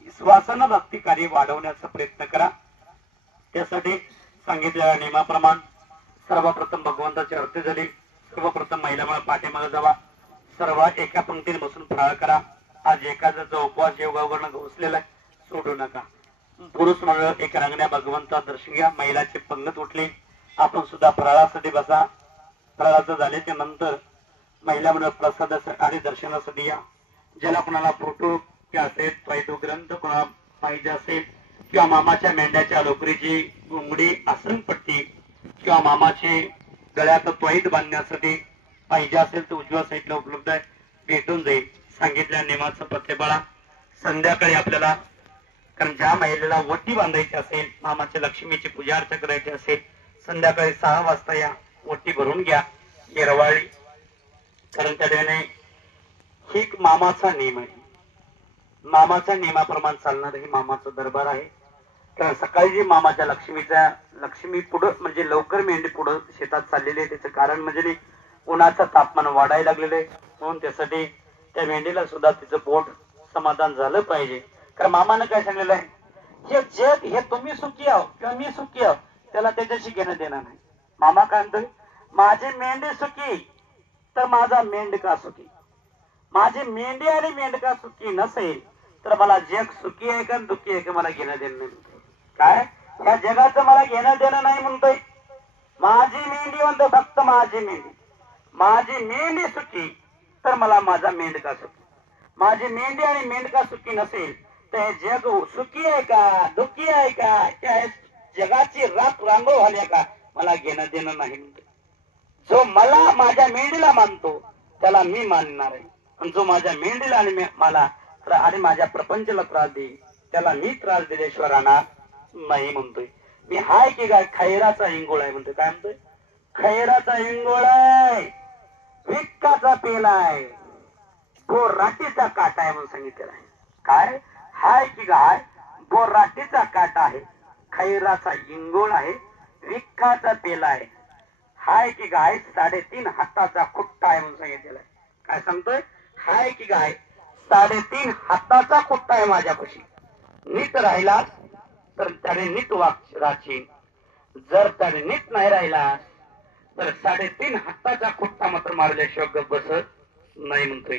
विश्वासानं भक्ती कार्य वाढवण्याचा प्रयत्न करा. त्यासाठी सांगितलेल्या नियमाप्रमाणे सर्वप्रथम भगवंताची आरती झाली. सर्वप्रथम महिलामुळे पाठीमागे जावा, सर्व एका पंक्तीने बसून फराळ करा. आज एकादशीचा उपवास योगावरनं घोसलेला आहे, सोडू नका. पुरुष मंडळ एक रांगण्या भगवंता दर्शन घ्या. महिलाची पंगत उठली, आपण सुद्धा फराळासाठी बसा. फराळाचं झाले त्या नंतर महिला मंडळ प्रसादासाठी आणि दर्शनासाठी या. ज्याला कोणाला फोटो असेल, त्वैतो ग्रंथ कोणाला पाहिजे असेल, किंवा मामाच्या मेंढ्याच्या लोकरीची घुंगडी, आसनपट्टी किंवा मामाचे गळ्यात त्वैत बांधण्यासाठी पाहिजे असेल तर उजव्या साईडला उपलब्ध आहे, भेटून जाईल. सांगितल्या नियमाचं पत्ते बाळा. संध्याकाळी आपल्याला, कारण ज्या महिलेला वटी बांधायची असेल, मामाच्या लक्ष्मीची पूजा अर्चा करायची असेल, संध्याकाळी 6 वाजता या, वटी भरून घ्या येरवाळी. कारण त्याने ही मामाचा नियम आहे, मामाच्या नियमाप्रमाणे चालणार हे मामाचं दरबार आहे. कारण सकाळी जी मामाच्या लक्ष्मी पुढं म्हणजे लवकर मेंढी पुढं शेतात चाललेली आहे. त्याचं कारण म्हणजे उन्हाचं तापमान वाढायला लागलेलं आहे, म्हणून त्यासाठी त्या मेंढीला सुद्धा तिचं पोट समाधान झालं पाहिजे. कारण मामानं काय सांगितलेलं आहे, हे जग हे तुम्ही सुखी आहो किंवा मी सुखी आहो त्याला त्याच्याशी घेणं देणं नाही. मामा काय म्हणतोय, माझी मेंढी सुखी तर माझा मेंढका सुखी, माझी मेंढी आणि मेंढका सुखी नसेल तर मला जग सुखी आहे का दुखी आहे का मला घेणं देणं नाही. काय या जगाचं मला घेणं देणं नाही म्हणतोय. माझी मेंढी म्हणतो फक्त माझी मेंढी, माझी मेंढी सुखी तर मला माझा मेंढका सुखी. माझी मेंढी आणि मेंढका सुखी नसेल तर हे जग सुखी आहे का दुखी आहे का, त्या जगाची राख रांगोळ झाली का मला घेणं देणं नाही म्हणतोय. जो मला माझ्या मेंढीला मानतो त्याला मी मानणार आहे, आणि जो माझ्या मेंढीला आणि मला आणि माझ्या प्रपंचाला त्रास देईल त्याला मी त्रास दिल्याशिवाय राहणार नाही म्हणतोय. मी हाय की काय खैराचा इंगोळ आहे म्हणतोय. काय म्हणतोय, खैराचा इंगोळाय, विक्काचा पेलाय, बोराटीचा काटा आहे म्हणून सांगितलेला आहे. काय हाय की गाय? बोराटीचा काटा आहे, खैराचा इंगोळ आहे, विक्काचा पेला आहे. हाय की गाय? 3.5 हाताचा खुट्टा आहे म्हणून सांगितलेला आहे. काय सांगतोय? हाय की गाय? 3.5 हाताचा खुट्टा आहे माझ्यापाशी. नीट राहिलास तर त्याने नीट राहशील, जर त्याने नीट नाही राहिलास तर 3.5 हाताचा खुट्टा मात्र मारल्याशिवाय गप्प बसत नाही म्हणतोय.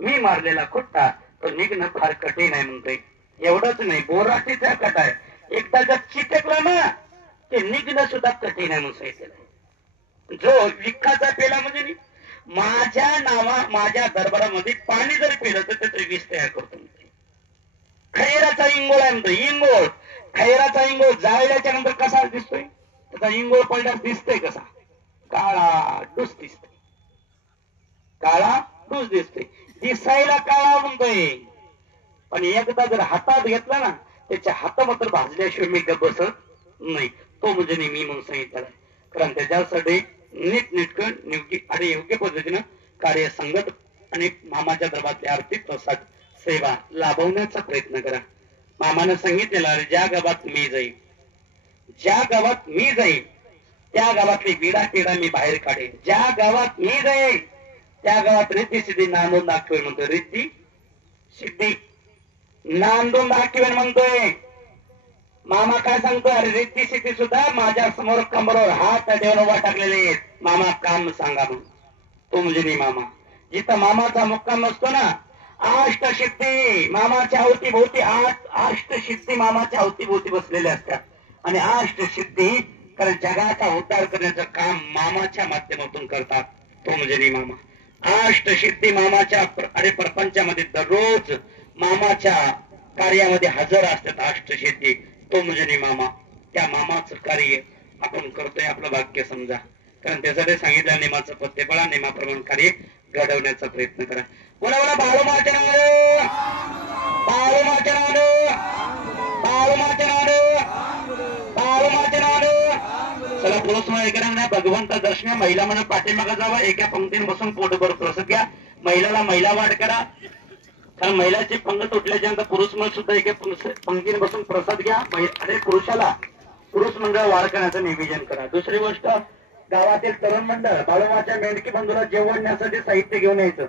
मी मारलेला खुट्टा तो निघणं फार कठीण आहे म्हणतोय. एवढंच नाही, बोराटीचा कट आहे, एकदा जर चिटकला ना ते निघणं सुद्धा कठीण आहे म्हणून सांगितलेलं आहे. जो विखाचा पेला म्हणजे माझ्या दरबारामध्ये पाणी जर पेलं तर त्याचं विष तयार करतो. खैराचा इंगोळ आहे म्हणतो. इंगोळ, खैराचा इंगोळ जाळल्याच्या नंतर कसा दिसतोय? त्याचा इंगोळ पडल्यास दिसतोय कसा? काळा डूस दिसतोय, काळा डूस दिसतोय. दिसायला काळा म्हणतोय, पण एकदा जर हातात घेतला ना त्याच्या हात मात्र भाजल्याशिवाय मी बसत नाही. तो म्हणजे मी म्हणून सांगितलं. कारण त्याच्यासाठी नीटनेटकं योग्य पद्धतीनं कार्य संगत आणि मामाच्या दरबारातली आर्थिक प्रसाद सेवा लाभवण्याचा प्रयत्न करा. मामानं सांगितलेला, ज्या गावात मी जाईल, ज्या गावात मी जाईल त्या गावातली विडा टिडा मी बाहेर काढेन. ज्या गावात मी जाईल त्या गावात रिद्धी सिद्धी नांदून दाखवेल म्हणतोय. रिद्धी सिद्धी नांदून दाखवेल म्हणतोय. मामा काय सांगतोय? अरे रिद्धी सिद्धी सुद्धा माझ्या समोर कंबरवर हात देऊन उभा टाकलेले आहेत. मामा काम सांगा म्हणून. तो म्हणजे मी मामा. जिथं मामाचा मुक्काम असतो ना, अष्टसिद्धी मामाच्या अवतीभोवती, 8 अष्टसिद्धी मामाच्या अवतीभोवती बसलेल्या असतात. आणि अष्टसिद्धी कारण जगाचा उद्धार करण्याचं काम मामाच्या माध्यमातून करतात. तो म्हणजे मामा. अष्टसिद्धी मामाच्या आणि प्रपंचामध्ये दररोज मामाच्या कार्यामध्ये हजर असतात. अष्टसिद्धी तो म्हणजे मामा. त्या मामाचं कार्य आपण करतोय, आपलं भाग्य समजा. कारण त्यासाठी सांगितलं, नेमाचं पत्ते पळा, नेमाप्रमाणे कार्य घडवण्याचा प्रयत्न करा. बोला बोला बाळूमाच्या नावानं, बाळूमाच्या नावानं, बाळूमाच्या नावानं, बाळूमाच्या नावानं. चला पुरुष महिला भगवंत दर्शन, महिला म्हणून पाठीमागे जावा, एका पंक्तीने बसून पोटभर प्रसाद घ्या. महिलाला महिला वाढ करा, कारण महिलाची पंग तुटल्याच्या नंतर पुरुष मंडळ सुद्धा एका पंक्तीने बसून प्रसाद घ्या. आणि पुरुषाला पुरुष मंडळ वाढ करण्याचं निवेदन करा. दुसरी गोष्ट, गावातील तरुण मंडळ बाळूमाच्या मेंढकी बंधूला जेवण्यासाठी साहित्य घेऊन यायचं.